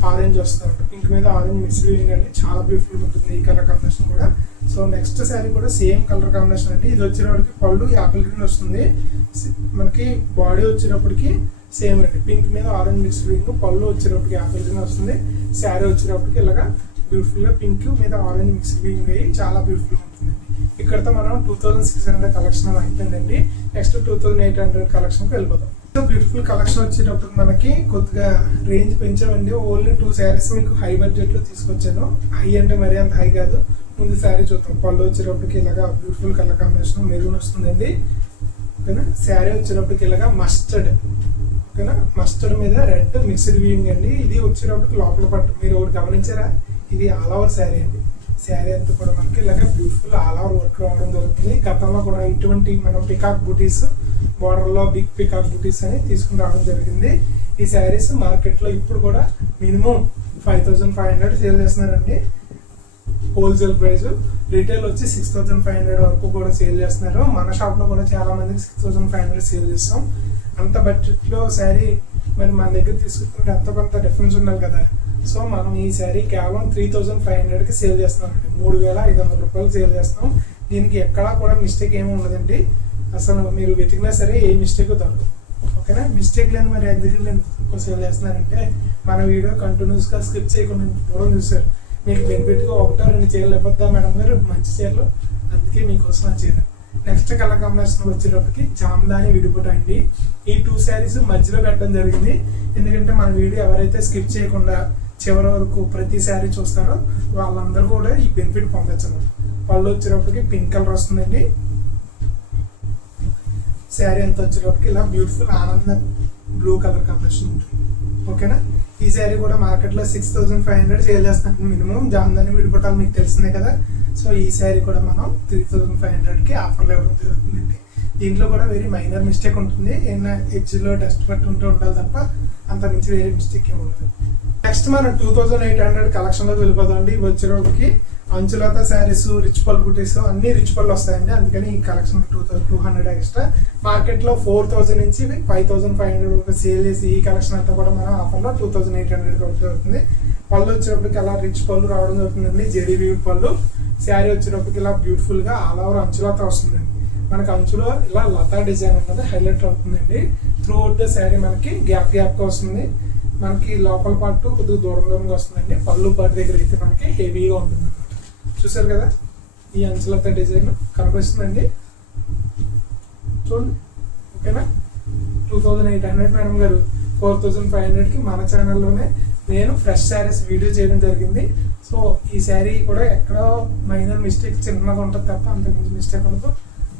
ఆరెంజ్ వస్తుంది. పింక్ మీద ఆరెంజ్ మిక్స్డ్ వీవింగ్ అండి, చాలా బ్యూటిఫుల్ ఉంటుంది ఈ కలర్ కాంబినేషన్ కూడా. సో నెక్స్ట్ శారీ కూడా సేమ్ కలర్ కాంబినేషన్ అండి. ఇది వచ్చేటప్పటికి పళ్ళు యాపిల్ గ్రీన్ వస్తుంది. మనకి బాడీ వచ్చేటప్పటికి సేమ్ అండి, పింక్ మీద ఆరెంజ్ మిక్స్డ్ వీవింగ్. పళ్ళు వచ్చేటప్పటికి యాపిల్ గ్రీన్ వస్తుంది. శారీ వచ్చేటప్పటికి ఇలాగా బ్యూటిఫుల్గా పింక్ మీద ఆరెంజ్ మిక్స్డ్ వీవింగ్ అయ్యి చాలా బ్యూటిఫుల్ ఉంటుందండి. ఇక్కడతో మనం 2600 కలెక్షన్ అయిపోయిందండి. నెక్స్ట్ 2800 కలెక్షన్కి వెళ్ళిపోతాం. బ్యూటిఫుల్ కలెక్షన్ వచ్చేటప్పుడు మనకి కొద్దిగా రేంజ్ పెంచామండి. ఓన్లీ 2 శారీస్ మీకు హై బడ్జెట్లో తీసుకొచ్చాను. హై అంటే మరీ అంత హై కాదు. ముందు శారీ చూద్దాం. పళ్ళు వచ్చేటప్పటికి ఇలాగా బ్యూటిఫుల్ కలర్ కాంబినేషన్ మెరూన్ వస్తుందండి. ఓకేనా. శారీ వచ్చేటప్పటికి ఇలాగా మస్టర్డ్, ఓకేనా, మస్టర్డ్ మీద రెడ్ మిక్స్డ్ వీవింగ్ అండి. ఇది వచ్చేటప్పటికి లోపల పట్టు. మీరు ఒకటి గమనించారా, ఇది ఆల్ ఓవర్ శారీ అండి. శారీ అంతా కూడా మనకి ఇలాగా బ్యూటిఫుల్ ఆల్ ఓవర్ వర్క్ రావడం జరుగుతుంది. గతంలో కూడా ఇటువంటి మనం పికాక్ బూటీస్, బార్డర్లో బిగ్ పికాక్ బూటీస్ అని తీసుకుని రావడం జరిగింది. ఈ శారీస్ మార్కెట్లో ఇప్పుడు కూడా మినిమం 5500 సేల్ చేస్తున్నారండి హోల్సేల్ ప్రైస్. రీటైల్ వచ్చి 6500 వరకు కూడా సేల్ చేస్తున్నారు. మన షాప్లో కూడా చాలా మందికి 6500 సేల్ చేస్తాం. అంత బడ్జెట్లో శారీ మరి మన దగ్గర తీసుకుంటే అంత కొంత డిఫరెన్స్ ఉండాలి కదా. సో మనం ఈ శారీ కేవలం 3500కి సేల్ చేస్తామండి. 3500 రూపాయలు సేల్ చేస్తాం. దీనికి ఎక్కడా కూడా మిస్టేక్ ఏమి ఉండదండి. అసలు మీరు వెతికినా సరే ఏ మిస్టేక్ దొరకదు. ఓకేనా. మిస్టేక్ లేదు మరి ఎందుకు సేల్ చేస్తున్నారంటే మన వీడియో కంటిన్యూస్గా స్కిప్ చేయకుండా దూరం చూసారు. మీకు బెనిఫిట్గా 1-2 చీరలు ఇవ్వద్దా మేడం గారు, మంచి చీరలు, అందుకే మీకోసం ఆ చీర. నెక్స్ట్ కలర్ కాంబినేషన్ వచ్చేటప్పటికి జామ్దాని విడిపోట అండి. ఈ 2 శారీస్ మధ్యలో పెట్టడం జరిగింది. ఎందుకంటే మన వీడియో ఎవరైతే స్కిప్ చేయకుండా చివరి వరకు ప్రతి శారీ చూస్తారో వాళ్ళందరూ కూడా ఈ బెనిఫిట్ పొందొచ్చు. పళ్ళు వచ్చేటప్పటికి పింక్ కలర్ వస్తుందండి. శారీ అంతా వచ్చేటప్పటికి ఇలా బ్యూటిఫుల్ ఆనంద బ్లూ కలర్ కాంబినేషన్ ఉంటుంది. ఓకేనా. ఈ శారీ కూడా మార్కెట్లో 6500 సేల్ చేస్తాం మినిమం. జామ్దాని విడిపోటాలు మీకు తెలిసిందే కదా. సో ఈ శారీ కూడా మనం 3500కి ఆఫర్లు ఇవ్వడం జరుగుతుందండి. దీంట్లో కూడా వెరీ మైనర్ మిస్టేక్ ఉంటుంది. ఏమైనా ఎడ్జ్లో డస్ట్ పట్టి ఉంటూ ఉండాలి తప్ప అంత మించి వేరే మిస్టేక్ ఏమి ఉండదు. నెక్స్ట్ మనం 2800 కలెక్షన్లోకి వెళ్ళిపోతాం అండి. ఇవి వచ్చేటప్పటికి అంచులత శారీస్, రిచ్ పల్ బుటీస్ అన్ని రిచ్ పళ్ళు వస్తాయండి. అందుకని ఈ కలెక్షన్ 2200 ఎక్స్ట్రా. మార్కెట్లో 4000 నుంచి 5500 సేల్ చేసి ఈ కలెక్షన్ అంతా కూడా మనం ఆఫర్లో 2800 అవుతుంది. పళ్ళు వచ్చేటప్పటికి అలా రిచ్ పళ్ళు రావడం జరుగుతుందండి, జెరీ వీవ్ పళ్ళు. శారీ వచ్చేటప్పటికి ఇలా బ్యూటిఫుల్ గా ఆల్ ఓవర్ అంచులతో వస్తుందండి. మనకి అంచులో ఇలా లతా డిజైన్ అన్నది హైలైట్ అవుతుందండి. త్రూ అవుట్ ద శారీ మనకి గ్యాప్ గా వస్తుంది. మనకి లోపల పాటు కొద్దిగా దూరంగా వస్తుందండి. పళ్ళు పాటు దగ్గర అయితే మనకి హెవీగా ఉంటుంది అనమాట. చూసారు కదా ఈ అంచులత డిజైన్ కనిపిస్తుందండి, చూడండి. ఓకేనా, 2800 మేడం గారు. 4500కి మన ఛానల్లోనే నేను ఫ్రెష్ శారీస్ వీడియో చేయడం జరిగింది. సో ఈ శారీ కూడా ఎక్కడో మైనర్ మిస్టేక్ చిన్నగా ఉంటుంది తప్ప అంతకుమించి మిస్టేక్ ఉండదు.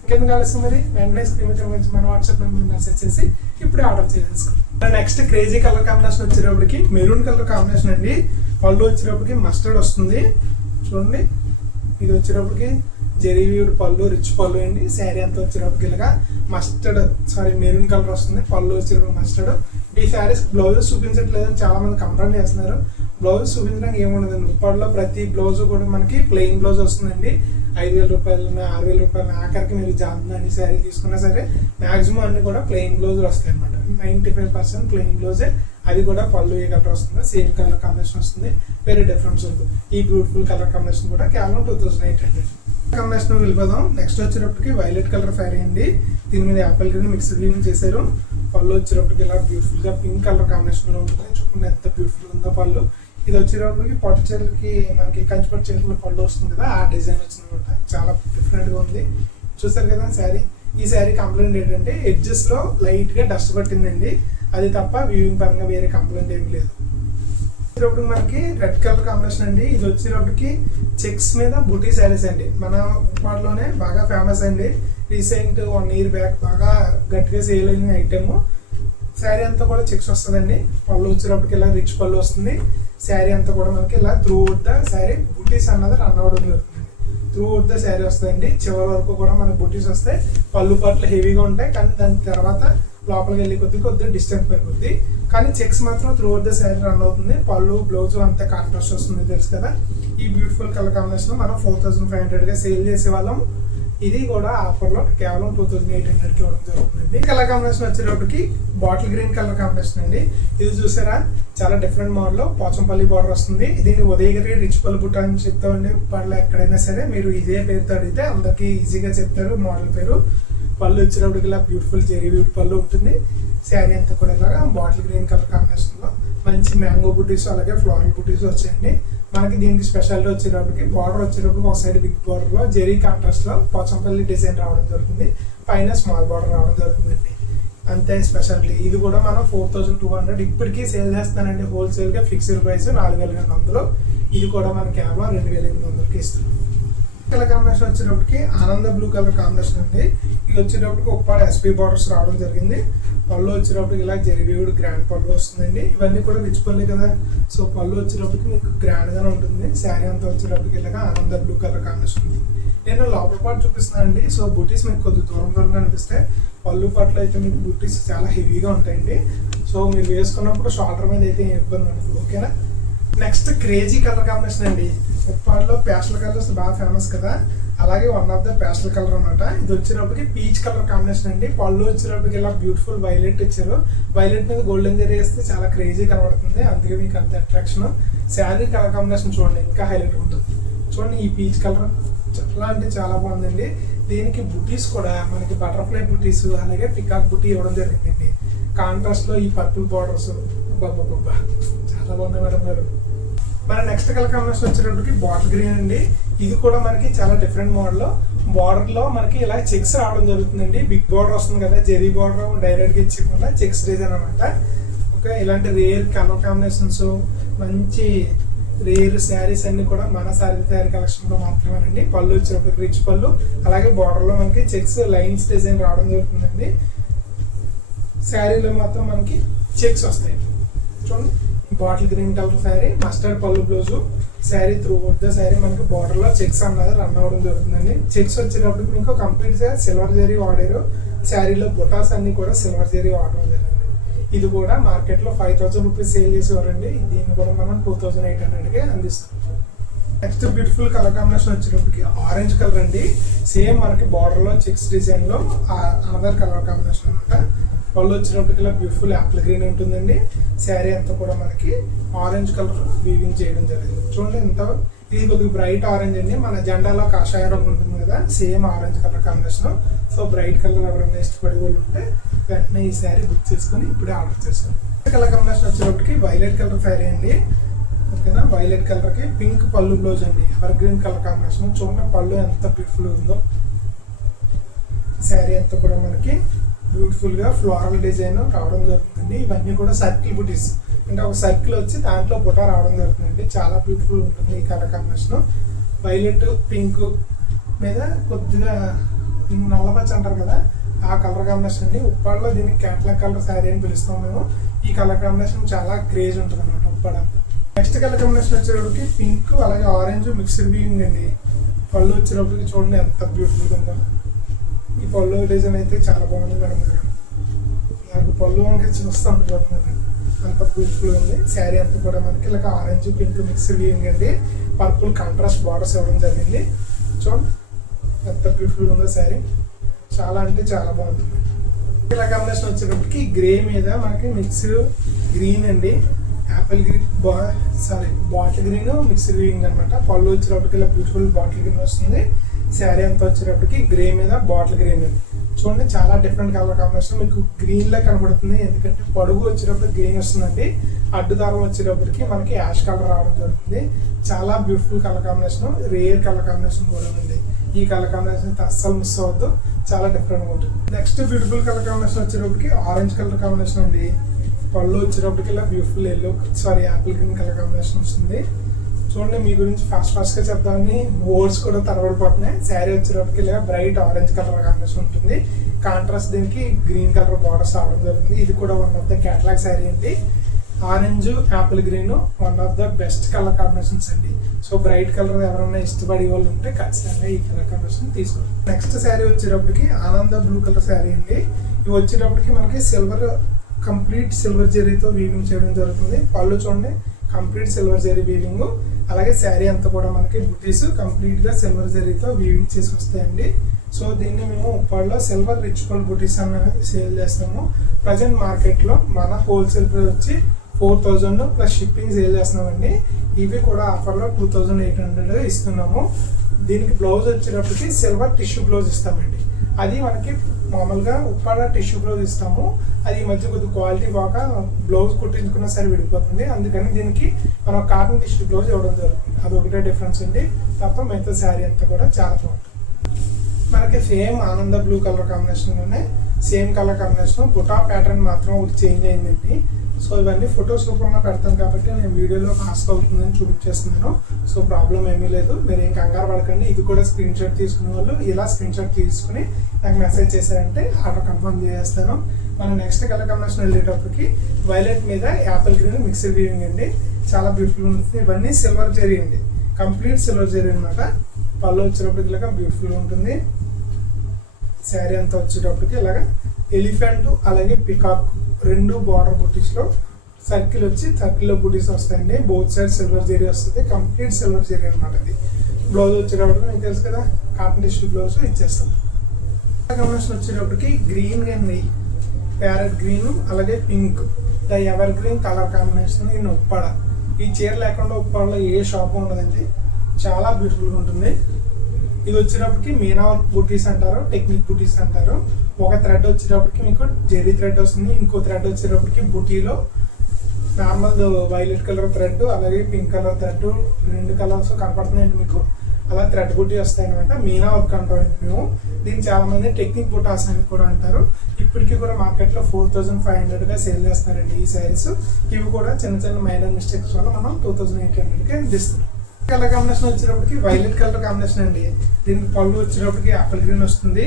ఇంకెందుకు కలిసి మరి వెంటనే స్క్రీన్ గురించి మన వాట్సాప్ నెంబర్ మెసేజ్ చేసి ఇప్పుడే ఆర్డర్ చేసేసుకోండి. నెక్స్ట్ క్రేజీ కలర్ కాంబినేషన్ వచ్చేటప్పటికి మెరూన్ కలర్ కాంబినేషన్ అండి. పళ్ళు వచ్చేటప్పటికి మస్టర్డ్ వస్తుంది, చూడండి. ఇది వచ్చేటప్పటికి జెరీ వీవ్డ్ పళ్ళు, రిచ్ పళ్ళు అండి. శారీ అంతా వచ్చేటప్పటికి ఇలాగా మెరూన్ కలర్ వస్తుంది. పళ్ళు వచ్చేటప్పుడు మస్టర్డ్. ఈ శారీస్ బ్లౌజెస్ చూపించట్లేదని చాలా మంది కంప్లైంట్ చేస్తున్నారు. బ్లౌజ్ చూపించడానికి ఏముండదండి. ఉప్పాడులో ప్రతి బ్లౌజ్ కూడా మనకి ప్లెయిన్ బ్లౌజ్ వస్తుందండి. 5000 రూపాయలు, 6000 రూపాయలు, ఆఖరికి మీరు జామ్దాని శారీ తీసుకున్నా సరే మాక్సిమం అన్ని కూడా ప్లెయిన్ బ్లౌజ్ వస్తాయి అనమాట. 95% ప్లెయిన్ బ్లౌజే. అది కూడా పళ్ళు ఏ కలర్ వస్తుంది, సేమ్ కలర్ కాంబినేషన్ వస్తుంది, వేరే డిఫరెన్స్ ఉంటుంది. ఈ బ్యూటిఫుల్ కలర్ కాంబినేషన్ కూడా కేవలం 2800 కాంబినేషన్ వెళ్ళిపోదాం. నెక్స్ట్ వచ్చేటప్పటికి వైలెట్ కలర్ శారీ అండి. దీని మీద యాపిల్ గ్రీన్ మిక్స్డ్ గ్రీన్ చేశారు. పళ్ళు వచ్చేటప్పటికి ఇలా బ్యూటిఫుల్ గా పింక్ కలర్ కాంబినేషన్ లో ఉంటుంది. చూడండి ఎంత బ్యూటిఫుల్ ఉందో పళ్ళు. ఇది వచ్చేటప్పటికి పట్టు చీరలకి మనకి కంచిపట్టు చీరల పళ్ళు వస్తుంది కదా, ఆ డిజైన్ వచ్చింది అనమాట. చాలా డిఫరెంట్ గా ఉంది. చూసారు కదా శారీ. ఈ శారీ కంప్లైంట్ ఏంటంటే ఎడ్జెస్ లో లైట్ గా డస్ట్ పట్టిందండి, అది తప్ప వీవింగ్ పరంగా వేరే కంప్లైంట్ ఏం లేదు. వచ్చేటప్పుడు మనకి రెడ్ కలర్ కాంబినేషన్ అండి. ఇది వచ్చేటప్పటికి చెక్స్ మీద బూటీ శారీస్ అండి. మన వాటిలోనే బాగా ఫేమస్ అండి. రీసెంట్ 1 year బ్యాక్ బాగా గట్టిగా సేల్ అయిన ఐటమ్. శారీ అంతా కూడా చెక్స్ వస్తుందండి. పళ్ళు వచ్చేటప్పటికి ఇలా రిచ్ పళ్ళు వస్తుంది. శారీ అంతా కూడా మనకి ఇలా త్రూ అవుట్ ద శారీ బూటీస్ అన్నది రన్ అవ్వడం జరుగుతుంది. త్రూ అవుట్ ద శారీ వస్తుందండి. చివరి వరకు కూడా మనకి బూటీస్ వస్తాయి. పళ్ళు పట్లు హెవీగా ఉంటాయి, కానీ దాని తర్వాత లోపలికి వెళ్ళి కొద్దిగా డిస్టెన్స్ పెరుగుద్ది. కానీ చెక్స్ మాత్రం through out the sari run అవుతుంది. పళ్ళు బ్లౌజ్ అంతా కాంట్రాస్ట్ వస్తుంది, తెలుసు కదా. ఈ బ్యూటిఫుల్ కలర్ కాంబినేషన్ మనం 4500గా సేల్ చేసే వాళ్ళం. ఇది కూడా ఆఫర్లో కేవలం 2800కి ఇవ్వడం జరుగుతుంది. కలర్ కాంబినేషన్ వచ్చేటప్పటికి బాటిల్ గ్రీన్ కలర్ కాంబినేషన్ అండి. ఇది చూసారా, చాలా డిఫరెంట్ మోడల్ లో పోచంపల్లి బార్డర్ వస్తుంది. దీన్ని ఉదయగిరి రిచ్ పల్లి బుట్ట అని చెప్తామండి. పళ్ళు ఎక్కడైనా సరే మీరు ఇదే పేరుతో అడిగితే అందరికి ఈజీగా చెప్తారు మోడల్ పేరు. పళ్ళు వచ్చేటప్పటికి ఇలా బ్యూటిఫుల్ జెరీ వీవ్ పళ్ళు ఉంటుంది. శారీ అంతా కూడా ఇలాగా బాటిల్ గ్రీన్ కలర్ కాంబినేషన్ లో మంచి మ్యాంగో బుటీస్ అలాగే ఫ్లోరల్ బుటీస్ వచ్చాయండి. మనకి దీనికి స్పెషాలిటీ వచ్చేటప్పటికి బార్డర్ వచ్చేటప్పటికి ఒక సైడ్ బిగ్ బార్డర్ లో జెరీ కాంట్రాస్ట్ లో పోచంపల్లి డిజైన్ రావడం జరుగుతుంది, పైన స్మాల్ బార్డర్ రావడం జరుగుతుందండి. అంతే స్పెషాలిటీ. ఇది కూడా మనం 4200 ఇప్పటికీ సేల్ చేస్తానండి. హోల్సేల్ గా ఫిక్స్డ్ ప్రైస్ 4200. ఇది కూడా మనం కేవలం 2800కి ఇస్తాం. కలర్ కాంబినేషన్ వచ్చేటప్పటికి ఆనంద బ్లూ కలర్ కాంబినేషన్ అండి. ఇది వచ్చేటప్పటికి ఉప్పాడ ఎస్పీ బార్డర్స్ రావడం జరిగింది. పళ్ళు వచ్చేటప్పటికి ఇలా జెరీవీవుడ్ గ్రాండ్ పళ్ళు వస్తుందండి. ఇవన్నీ కూడా రిచ్ పళ్ళు కదా, సో పళ్ళు వచ్చేటప్పటికి మీకు గ్రాండ్ గానే ఉంటుంది. శారీ అంతా వచ్చేటప్పటికి ఇలాగా ఆనంద బ్లూ కలర్ కాంబినేషన్ ఉంది. నేను లోపల పాటు చూపిస్తున్నానండి. సో బూటీస్ మీకు కొద్దిగా దూరంగా అనిపిస్తే పళ్ళు పాటలు అయితే మీకు బూటీస్ చాలా హెవీగా ఉంటాయండి. సో మీరు వేసుకున్నప్పుడు షోల్డర్ మీద అయితే ఇబ్బంది ఉండదు. ఓకేనా. నెక్స్ట్ క్రేజీ కలర్ కాంబినేషన్ అండి. ఉప్పాడులో పేస్టల్ కలర్స్ బాగా ఫేమస్ కదా, అలాగే one of the pastel colour అనమాట. ఇది వచ్చేటప్పటికి పీచ్ కలర్ కాంబినేషన్ అండి. పళ్ళు వచ్చేటప్పటికి ఇలా బ్యూటిఫుల్ వైలెట్ ఇచ్చారు. వైలెట్ మీద గోల్డెన్ జరీ వేస్తే చాలా క్రేజీ కనబడుతుంది, అందుకే మీకు అంత అట్రాక్షన్. శారీ కలర్ కాంబినేషన్ చూడండి ఇంకా హైలైట్ ఉంటుంది. చూడండి ఈ పీచ్ కలర్ చాలా అంటే చాలా బాగుందండి. దీనికి బుటీస్ కూడా మనకి బటర్ఫ్లై బుటీస్ అలాగే పికాక్ బుటీ ఇవ్వడం జరిగిందండి. కాంట్రాస్ట్ లో ఈ పర్పుల్ బార్డర్స్ బాబా చాలా బాగుంది మేడం గారు. మన నెక్స్ట్ కలర్ కాంబినేషన్ వచ్చేటప్పటికి బాటిల్ గ్రీన్ అండి. ఇది కూడా మనకి చాలా డిఫరెంట్ మోడల్. బార్డర్ లో మనకి ఇలా చెక్స్ రావడం జరుగుతుందండి. బిగ్ బార్డర్ వస్తుంది కదా, జెరీ బార్డర్ డైరెక్ట్ గా ఇచ్చకుండా చెక్స్ డిజైన్ అనమాట. ఓకే, ఇలాంటి రేర్ కలర్ కాంబినేషన్స్ మంచి రేర్ శారీస్ అన్ని కూడా మన శారీ తయారీ కలెక్షన్ లో మాత్రమేనండి. పళ్ళు వచ్చేటప్పటికి రిచ్ పళ్ళు, అలాగే బార్డర్ లో మనకి చెక్స్ లైన్స్ డిజైన్ రావడం జరుగుతుందండి. శారీలో మాత్రం మనకి చెక్స్ వస్తాయి. చూడండి bottle green colour sari, mustard pallu blouse. Sari throughout the sari మనకి బార్డర్ లో చెక్స్ అన్నది రన్ అవ్వడం జరుగుతుందండి. చెక్స్ వచ్చేటప్పటికి మీకు కంప్లీట్ గా సిల్వర్ జరీ వాడారు. శారీలో బుటాస్ అన్ని కూడా సిల్వర్ జరీ వాడడం జరిగింది. ఇది కూడా మార్కెట్ లో 5000 రూపీస్ సేల్ చేసేవారండి. దీన్ని కూడా మనం 2800కి అందిస్తాం. నెక్స్ట్ బ్యూటిఫుల్ కలర్ కాంబినేషన్ వచ్చేటప్పటికి ఆరెంజ్ కలర్ అండి. సేమ్ మనకి బార్డర్ లో చెక్స్ డిజైన్ లో అనదర్ కలర్ కాంబినేషన్ అనమాట. పళ్ళు వచ్చేటప్పటికి ఇలా బ్యూటిఫుల్ యాపిల్ గ్రీన్ ఉంటుందండి. శారీ అంతా కూడా మనకి ఆరెంజ్ కలర్ వీవింగ్ చేయడం జరిగింది. చూడండి ఎంత, ఇది కొద్దిగా బ్రైట్ ఆరెంజ్ అండి. మన జెండాలో కాషాయ రంగు ఉంటుంది కదా, same orange colour combination. So bright colour ఎవరైనా ఇష్టపడే వాళ్ళు ఉంటే వెంటనే ఈ శారీ బుక్ చేసుకొని ఇప్పుడే ఆర్డర్ చేసుకోండి. కలర్ కాంబినేషన్ వచ్చేటప్పటికి వైలెట్ కలర్ శారీ అండి. ఓకేనా, వైలెట్ కలర్ కి పింక్ పళ్ళు బ్లౌజ్ అండి, ఎవర్ గ్రీన్ కలర్ కాంబినేషన్. చూడండి పళ్ళు ఎంత బ్యూటిఫుల్ ఉందో. శారీ అంతా కూడా మనకి బ్యూటిఫుల్ గా ఫ్లోరల్ డిజైన్ రావడం జరుగుతుంది. ఇవన్నీ కూడా సర్కిల్ బుటీస్, అంటే ఒక సర్కిల్ వచ్చి దాంట్లో బుట్ట రావడం జరుగుతుంది. చాలా బ్యూటిఫుల్ ఉంటుంది ఈ కలర్ కాంబినేషన్. వైలెట్ పింక్ మీద కొద్దిగా నల్లపచ్చ అంటారు కదా, ఆ కలర్ కాంబినేషన్ అండి. ఉప్పాడలో దీనికి క్యాట్లాగ్ కలర్ శారీ అని పిలుస్తాం మేము. ఈ కలర్ కాంబినేషన్ చాలా క్రేజ్ ఉంటుంది అనమాట ఉప్పాడ. నెక్స్ట్ కలర్ కాంబినేషన్ వచ్చేటప్పటికి పింక్ అలాగే ఆరెంజ్ మిక్స్డ్ వీవింగ్ అండి. పళ్ళు వచ్చేటప్పటికి చూడండి ఎంత బ్యూటిఫుల్ ఉందో. ఈ పళ్ళు డిజైన్ అయితే చాలా బాగుంది మేడం గారు. నాకు పళ్ళు వంక చూస్తూ ఉంటుంది, అంత బ్యూటిఫుల్ ఉంది. శారీ అంతా కూడా మనకి ఇలా ఆరెంజ్ పింక్ మిక్స్డ్ వీవింగ్ అండి. పర్పుల్ కాంట్రాస్ట్ బార్డర్స్ ఇవ్వడం జరిగింది. చూడండి ఎంత బ్యూటిఫుల్ ఉందో శారీ, చాలా అంటే చాలా బాగుంటుంది. ఇలా కాంబినేషన్ వచ్చేటప్పటికి గ్రే మీద మనకి మిక్స్డ్ గ్రీన్ అండి, Apple green bottle green mixed weaving అనమాట. పళ్ళు వచ్చేటప్పటికి ఇలా బ్యూటిఫుల్ బాటిల్ గ్రీన్ వస్తుంది. శారీ అంతా వచ్చేటప్పటికి గ్రే మీద బాటిల్ గ్రీన్ అండి. చూడండి చాలా డిఫరెంట్ కలర్ కాంబినేషన్ మీకు గ్రీన్ లా కనబడుతుంది, ఎందుకంటే పొడుగు వచ్చేటప్పుడు గ్రీన్ వస్తుందండి. అడ్డుదారం వచ్చేటప్పటికి మనకి యాష్ కలర్ రావడం జరుగుతుంది. చాలా beautiful colour combination, rare colour combination కూడా ఉంది. ఈ కలర్ కాంబినేషన్ అయితే అస్సలు మిస్ అవ్వద్దు, చాలా డిఫరెంట్ గా ఉంటుంది. నెక్స్ట్ బ్యూటిఫుల్ కలర్ కాంబినేషన్ వచ్చేటప్పటికి ఆరెంజ్ కలర్ కాంబినేషన్ అండి. పళ్ళు వచ్చేటప్పటికి ఇలా beautiful Apple green colour combination వస్తుంది. చూడండి మీ గురించి ఫాస్ట్ గా చెప్దామని వర్డ్స్ కూడా తరబడిపోతున్నాయి. శారీ వచ్చేటప్పటికి ఇలా బ్రైట్ ఆరెంజ్ కలర్ కాంబినేషన్ ఉంటుంది. కాంట్రాస్ట్ దీనికి గ్రీన్ కలర్ బార్డర్స్ రావడం జరుగుతుంది. ఇది కూడా one of the catalog sari అండి. Orange apple green one of the best colour combinations అండి. సో బ్రైట్ కలర్ ఎవరైనా ఇష్టపడే వాళ్ళు ఉంటే ఖచ్చితంగా ఈ కలర్ కాంబినేషన్ తీసుకోండి. నెక్స్ట్ శారీ వచ్చేటప్పటికి ఆనంద బ్లూ కలర్ శారీ అండి. ఇవి వచ్చేటప్పటికి మనకి కంప్లీట్ సిల్వర్ జరీతో వీవింగ్ చేయడం జరుగుతుంది. పళ్ళు చూడండి కంప్లీట్ సిల్వర్ జరీ వీవింగ్, అలాగే శారీ అంతా కూడా మనకి బుటీస్ కంప్లీట్ గా సిల్వర్ జరీతో వీవింగ్ చేసి వస్తాయండి. సో దీన్ని మేము ఉప్పాడలో సిల్వర్ రిచ్ పల్ బుటీస్ అని సేల్ చేస్తాము. ప్రజెంట్ మార్కెట్ లో మన హోల్సేల్ ప్రైస్ వచ్చి 4000 ప్లస్ షిప్పింగ్ సేల్ చేస్తున్నామండి. ఇవి కూడా ఆఫర్లో 2800 ఇస్తున్నాము. దీనికి బ్లౌజ్ వచ్చేటప్పటికి సిల్వర్ టిష్యూ బ్లౌజ్ ఇస్తామండి. అది మనకి మామూలుగా ఉప్పాడ టిష్యూ బ్లౌజ్ ఇస్తాము. అది ఈ మధ్య కొద్దిగా క్వాలిటీ బాగా బ్లౌజ్ కుట్టించుకున్నా సరే విడిపోతుంది, అందుకని దీనికి మనం కాటన్ టిష్యూ బ్లౌజ్ ఇవ్వడం జరుగుతుంది. అది ఒకటే డిఫరెన్స్ అండి, తప్ప మిగతా శారీ అంతా కూడా చాలా బాగుంటుంది. మనకి సేమ్ ఆనంద బ్లూ కలర్ కాంబినేషన్లోనే సేమ్ కలర్ కాంబినేషన్, బుటా ప్యాటర్న్ మాత్రం ఒకటి చేంజ్ అయిందండి. సో ఇవన్నీ ఫొటోస్ రూపంలో పెడతాను కాబట్టి నేను వీడియోలో ఫాస్ట్ అవుతుందని చూపించేస్తున్నాను. సో ప్రాబ్లం ఏమీ లేదు, మీరు ఏం కంగారు పడకండి. ఇది కూడా స్క్రీన్ షాట్ తీసుకునే వాళ్ళు ఇలా స్క్రీన్ షాట్ తీసుకుని నాకు మెసేజ్ చేశారంటే ఆర్డర్ కన్ఫర్మ్ చేసేస్తాను. మన నెక్స్ట్ కలర్ కాంబినేషన్ వెళ్ళేటప్పటికి వైలెట్ మీద యాపిల్ గ్రీన్ మిక్స్డ్ వీవింగ్ అండి. చాలా బ్యూటిఫుల్ ఉంటుంది. ఇవన్నీ సిల్వర్ జరీ అండి, కంప్లీట్ సిల్వర్ జరీ అనమాట. పళ్ళు వచ్చేటప్పటికి ఇలాగా బ్యూటిఫుల్ ఉంటుంది. శారీ అంతా వచ్చేటప్పటికి ఇలాగా ఎలిఫెంట్ అలాగే పికాక్ రెండు బార్డర్ బుటీస్ లో సర్కిల్ వచ్చి సర్కిల్లో బుటీస్ వస్తాయండి. బోత్ సైడ్ సిల్వర్ జరీ వస్తుంది, కంప్లీట్ సిల్వర్ జరీ అనమాట. ఇది బ్లౌజ్ వచ్చేటప్పటికి మీకు తెలుసు కదా, కాటన్ టిష్యూ బ్లౌజ్ ఇచ్చేస్తాం. కాంబినేషన్ వచ్చేటప్పటికి గ్రీన్ అండి, ప్యారెట్ గ్రీన్ అలాగే pink, the ever green colour combination in Uppada. ఈ చీర లేకుండా ఉప్పాడలో ఏ షాప్ ఉండదండి, చాలా బ్యూటిఫుల్గా ఉంటుంది. ఇది వచ్చేటప్పటికి మీనా బూటీస్ అంటారు, టెక్నిక్ బూటీస్ అంటారు. ఒక థ్రెడ్ వచ్చేటప్పటికి మీకు జెరీ థ్రెడ్ వస్తుంది, ఇంకో థ్రెడ్ వచ్చేటప్పటికి బూటీలో నార్మల్ వైలెట్ కలర్ థ్రెడ్ అలాగే పింక్ కలర్ థ్రెడ్ రెండు కలర్స్ కనపడుతున్నాయండి మీకు. అలా థ్రెడ్ బూటీ వస్తాయి అనమాట. మీనా వర్క్ అంటారండి మేము. దీన్ని చాలా మంది టెక్నిక్ బుటాస్ అని కూడా అంటారు. ఇప్పటికీ కూడా మార్కెట్లో 4500గా సేల్ చేస్తున్నారండి ఈ శారీస్. ఇవి కూడా చిన్న చిన్న మైనర్ మిస్టేక్స్ వల్ల మనం 2800కి ఇస్తున్నాం. కలర్ కాంబినేషన్ వచ్చేటప్పటికి వైలెట్ కలర్ కాంబినేషన్ అండి. దీనికి పళ్ళు వచ్చేటప్పటికి యాపిల్ గ్రీన్ వస్తుంది.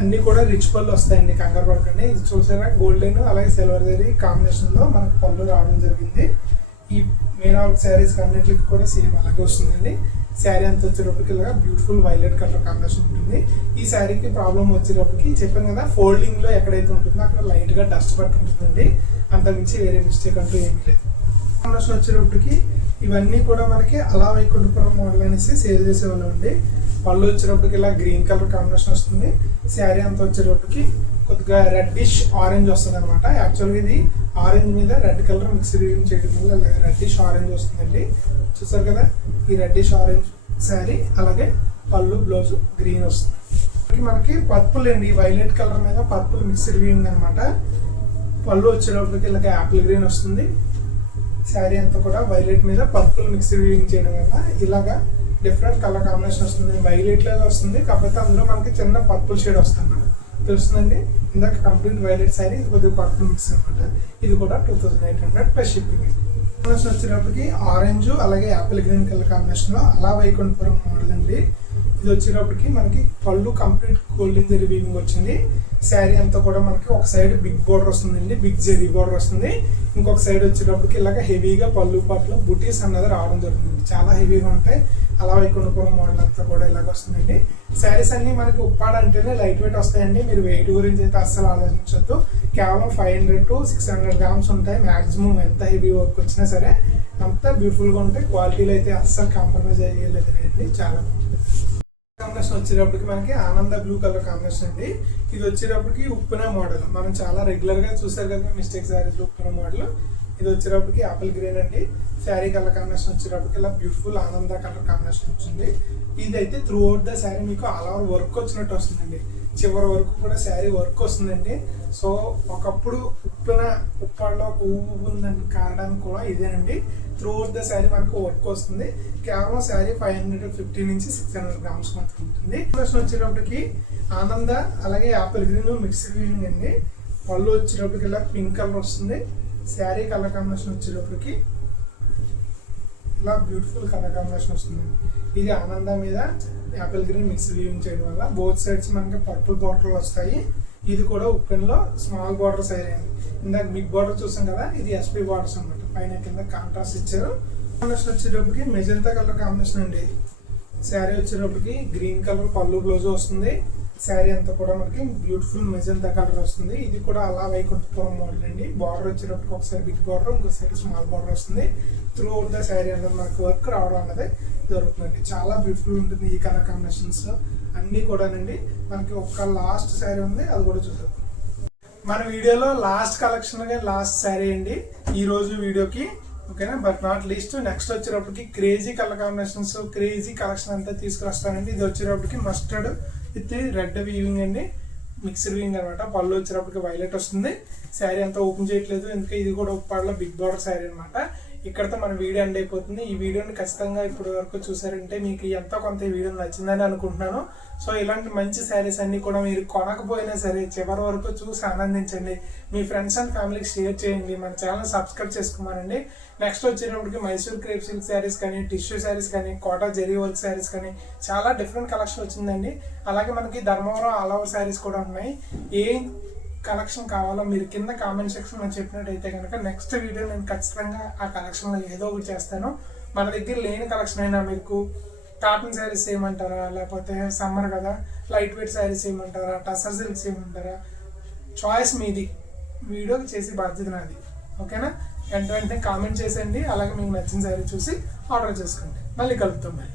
అన్ని కూడా రిచ్ పళ్ళు వస్తాయండి, కంగారు పడకండి. ఇది చూసారా గోల్డెన్ అలాగే సిల్వర్ జరీ కాంబినేషన్ లో మనకు పళ్ళు రావడం జరిగింది. ఈ మీనా శారీస్ అన్నిటికి కూడా సేమ్ అలాగే వస్తుందండి. శారీ అంతా వచ్చేటప్పటికి ఇలాగా బ్యూటిఫుల్ వైలెట్ కలర్ కాంబినేషన్ ఉంటుంది. ఈ శారీకి ప్రాబ్లం వచ్చేటప్పటికి చెప్పాను కదా, ఫోల్డింగ్ లో ఎక్కడైతే ఉంటుందో అక్కడ లైట్ గా డస్ట్ పట్టి ఉంటుందండి, అంతకుమించి వేరే మిస్టేక్ అంటూ ఏమీ లేదు. కాంబినేషన్ వచ్చేటప్పటికి ఇవన్నీ కూడా మనకి అలా వైకుంఠపురం మోడల్ అనేసి సేల్ చేసేవాళ్ళం అండి. పళ్ళు వచ్చేటప్పటికి ఇలా గ్రీన్ కలర్ కాంబినేషన్ వస్తుంది. శారీ అంతా వచ్చేటప్పటికి కొద్దిగా రెడ్డిష్ ఆరెంజ్ వస్తుంది అనమాట. యాక్చువల్గా ఇది ఆరెంజ్ మీద రెడ్ కలర్ మిక్స్ చేయడం వల్ల రెడ్డిష్ ఆరెంజ్ వస్తుందండి. చూసారు కదా, ఈ రెడ్డిష్ ఆరెంజ్ శారీ, అలాగే పళ్ళు బ్లౌజ్ గ్రీన్ వస్తుంది. మనకి పర్పుల్ అండి, వైలెట్ కలర్ మీద పర్పుల్ మిక్స్డ్ వీవింగ్ అనమాట. పళ్ళు వచ్చేటప్పటికి ఇలాగ యాపిల్ గ్రీన్ వస్తుంది. శారీ అంతా కూడా వైలెట్ మీద పర్పుల్ మిక్స్డ్ వీవింగ్ చేయడం వల్ల ఇలాగా డిఫరెంట్ కలర్ కాంబినేషన్ వస్తుంది. వైలెట్ లాగా వస్తుంది, కాకపోతే అందులో మనకి చిన్న పర్పుల్ షేడ్ వస్తుంది అన్నమాట. తెలుస్తుందండి, ఇందాక కంప్లీట్ వైలెట్ శారీ, ఇది కొద్దిగా పర్పుల్ మిక్స్ అనమాట. ఇది కూడా 2800 ప్లస్ షిప్పింగ్. కాంబినేషన్ వచ్చేటప్పటికి ఆరెంజ్ అలాగే యాపిల్ గ్రీన్ కలర్ కాంబినేషన్ లో అలా వైకుంఠపురం మోడల్ అండి. ఇది వచ్చేటప్పటికి మనకి పళ్ళు కంప్లీట్ గోల్డెన్ జరీ వీవింగ్ వచ్చింది. శారీ అంతా కూడా మనకి ఒక సైడ్ బిగ్ బోర్డర్ వస్తుందండి, బిగ్ జరీ బోర్డర్ వస్తుంది. ఇంకొక సైడ్ వచ్చేటప్పటికి ఇలాగ హెవీగా పళ్ళు పాటలో బుటీస్ అన్నది రావడం జరుగుతుంది. చాలా హెవీగా ఉంటాయి. అలా వైకుంఠపురం మోడల్ అంతా కూడా ఇలాగ వస్తుందండి. శారీస్ అన్ని మనకి ఉప్పాడ అంటేనే లైట్ వెయిట్ వస్తాయండి. మీరు వెయిట్ గురించి అయితే అస్సలు ఆలోచించొద్దు. కేవలం 500 to 600 గ్రామ్స్ ఉంటాయి మాక్సిమం. ఎంత హెవీ వర్క్ వచ్చినా సరే అంత బ్యూటిఫుల్గా ఉంటాయి. క్వాలిటీలో అయితే అస్సలు కాంప్రమైజ్ అయ్యేలేదండి, చాలా బాగుంటుంది. కాంబినేషన్ వచ్చేటప్పటికి మనకి ఆనంద బ్లూ కలర్ కాంబినేషన్ అండి. ఇది వచ్చేటప్పటికి ఉప్పిన మోడల్, మనం చాలా రెగ్యులర్ గా చూసారు కదా మిస్టేక్ శారీస్ ఉప్పిన మోడల్. ఇది వచ్చేటప్పటికి ఆపిల్ గ్రీన్ అండి. శారీ కలర్ కాంబినేషన్ వచ్చేటప్పటికి ఇలా బ్యూటిఫుల్ ఆనంద కలర్ కాంబినేషన్ వచ్చింది. ఇదైతే త్రూ అవుట్ ద శారీ మీకు ఆల్ ఓవర్ వర్క్ వచ్చినట్టు వస్తుందండి. చివరి వరకు కూడా శారీ వర్క్ వస్తుందండి. సో ఒకప్పుడు ఉప్పాడలో పువ్వు ఉందని కారణానికి కూడా ఇదేనండి. త్రూ అవుట్ ద శారీ మనకు వర్క్ వస్తుంది. కేవలం శారీ 550 నుంచి 600 గ్రామ్స్ మాత్రం ఉంటుంది. వచ్చేటప్పటికి ఆనంద అలాగే యాపిల్ గ్రీన్ మిక్స్డ్ వీవింగ్ అండి. పళ్ళు వచ్చేటప్పటికి ఇలా పింక్ కలర్ వస్తుంది. శారీ కలర్ కాంబినేషన్ వచ్చేటప్పటికి ఇలా బ్యూటిఫుల్ కలర్ కాంబినేషన్ వస్తుంది. ఇది ఆనంద మీద యాపిల్ గ్రీన్ మిక్స్ వీవింగ్ చేయడం వల్ల బోత్ సైడ్స్ మనకి పర్పుల్ బార్డర్లు వస్తాయి. ఇది కూడా ఉప్పెన్లో స్మాల్ బార్డర్ శారీ అండి. ఇందాక బిగ్ బార్డర్ చూసాం కదా, ఇది ఎస్పీ బార్డర్స్ అనమాట. పైన కింద కాంట్రాస్ట్ ఇచ్చారు. కాంబినేషన్ వచ్చేటప్పటికి మెజెంతా కలర్ కాంబినేషన్ అండి. శారీ వచ్చేటప్పటికి గ్రీన్ కలర్ పళ్ళు బ్లౌజ్ వస్తుంది. శారీ అంతా కూడా మనకి బ్యూటిఫుల్ మెజెంతా కలర్ వస్తుంది. ఇది కూడా అలా వైకుంఠపురం మోడల్ అండి. బార్డర్ వచ్చేటప్పటికి ఒకసారి బిగ్ బార్డర్, ఇంకోసారి స్మాల్ బార్డర్ వస్తుంది. త్రూ అవుట్ ద శారీ అన్నది మనకి వర్క్ రావడం అనేది జరుగుతుందండి. చాలా బ్యూటిఫుల్ ఉంటుంది. ఈ కలర్ కాంబినేషన్స్ అన్నీ కూడానండి. మనకి ఒక లాస్ట్ శారీ ఉంది, అది కూడా చూద్దాం. మన వీడియోలో లాస్ట్ కలెక్షన్ లాస్ట్ శారీ అండి ఈ రోజు వీడియోకి, ఓకేనా. బట్ నాట్ లీస్ట్ నెక్స్ట్ వచ్చేటప్పటికి crazy colour combinations, crazy collection అంతా తీసుకొస్తానండి. ఇది వచ్చేటప్పటికి మస్టర్డ్ విత్ రెడ్ వీవింగ్ అండి, మిక్స్డ్ వీవింగ్ అనమాట. పళ్ళు వచ్చేటప్పటికి వైలెట్ వస్తుంది. శారీ అంతా ఓపెన్ చేయట్లేదు, ఎందుకంటే ఇది కూడా ఉప్పాడలో బిగ్ బార్డర్ శారీ అనమాట. ఇక్కడతో మన వీడియో ఎండ్ అయిపోతుంది. ఈ వీడియోని ఖచ్చితంగా ఇప్పుడు వరకు చూసారంటే మీకు ఎంతో కొంత ఈ వీడియో నచ్చిందని అనుకుంటున్నాను. సో ఇలాంటి మంచి శారీస్ అన్ని కూడా మీరు కొనకపోయినా సరే చివరి వరకు చూసి ఆనందించండి. మీ ఫ్రెండ్స్ అండ్ ఫ్యామిలీకి షేర్ చేయండి. మన ఛానల్ సబ్స్క్రైబ్ చేసుకోమనండి. నెక్స్ట్ వచ్చేటప్పటికి మైసూర్ క్రేప్ సిల్క్ శారీస్ కానీ, టిష్యూ శారీస్ కానీ, కోటా జెరీ వర్క్ శారీస్ కానీ చాలా డిఫరెంట్ కలెక్షన్ వచ్చిందండి. అలాగే మనకి ధర్మవరం ఆల్ ఓవర్ శారీస్ కూడా ఉన్నాయి. ఏ కలెక్షన్ కావాలో మీరు కింద కామెంట్ సెక్షన్ లో చెప్పినట్టయితే కనుక నెక్స్ట్ వీడియో నేను ఖచ్చితంగా ఆ కలెక్షన్ లో ఏదో ఒకటి చేస్తాను. మన దగ్గర లేని కలెక్షన్ అయినా మీకు కాటన్ శారీస్ చేయమంటారా, లేకపోతే సమ్మర్ కదా లైట్ వెయిట్ శారీస్ చేయమంటారా, టసర్ సిల్క్స్ చేయమంటారా, చాయిస్ మీది. వీడియో చేసి బాధ్యత నాది, ఓకేనా. వెంటనే కామెంట్ చేసేయండి. అలాగే మీకు నచ్చిన శారీ చూసి ఆర్డర్ చేసుకోండి. మళ్ళీ కలుపుతాం మరి.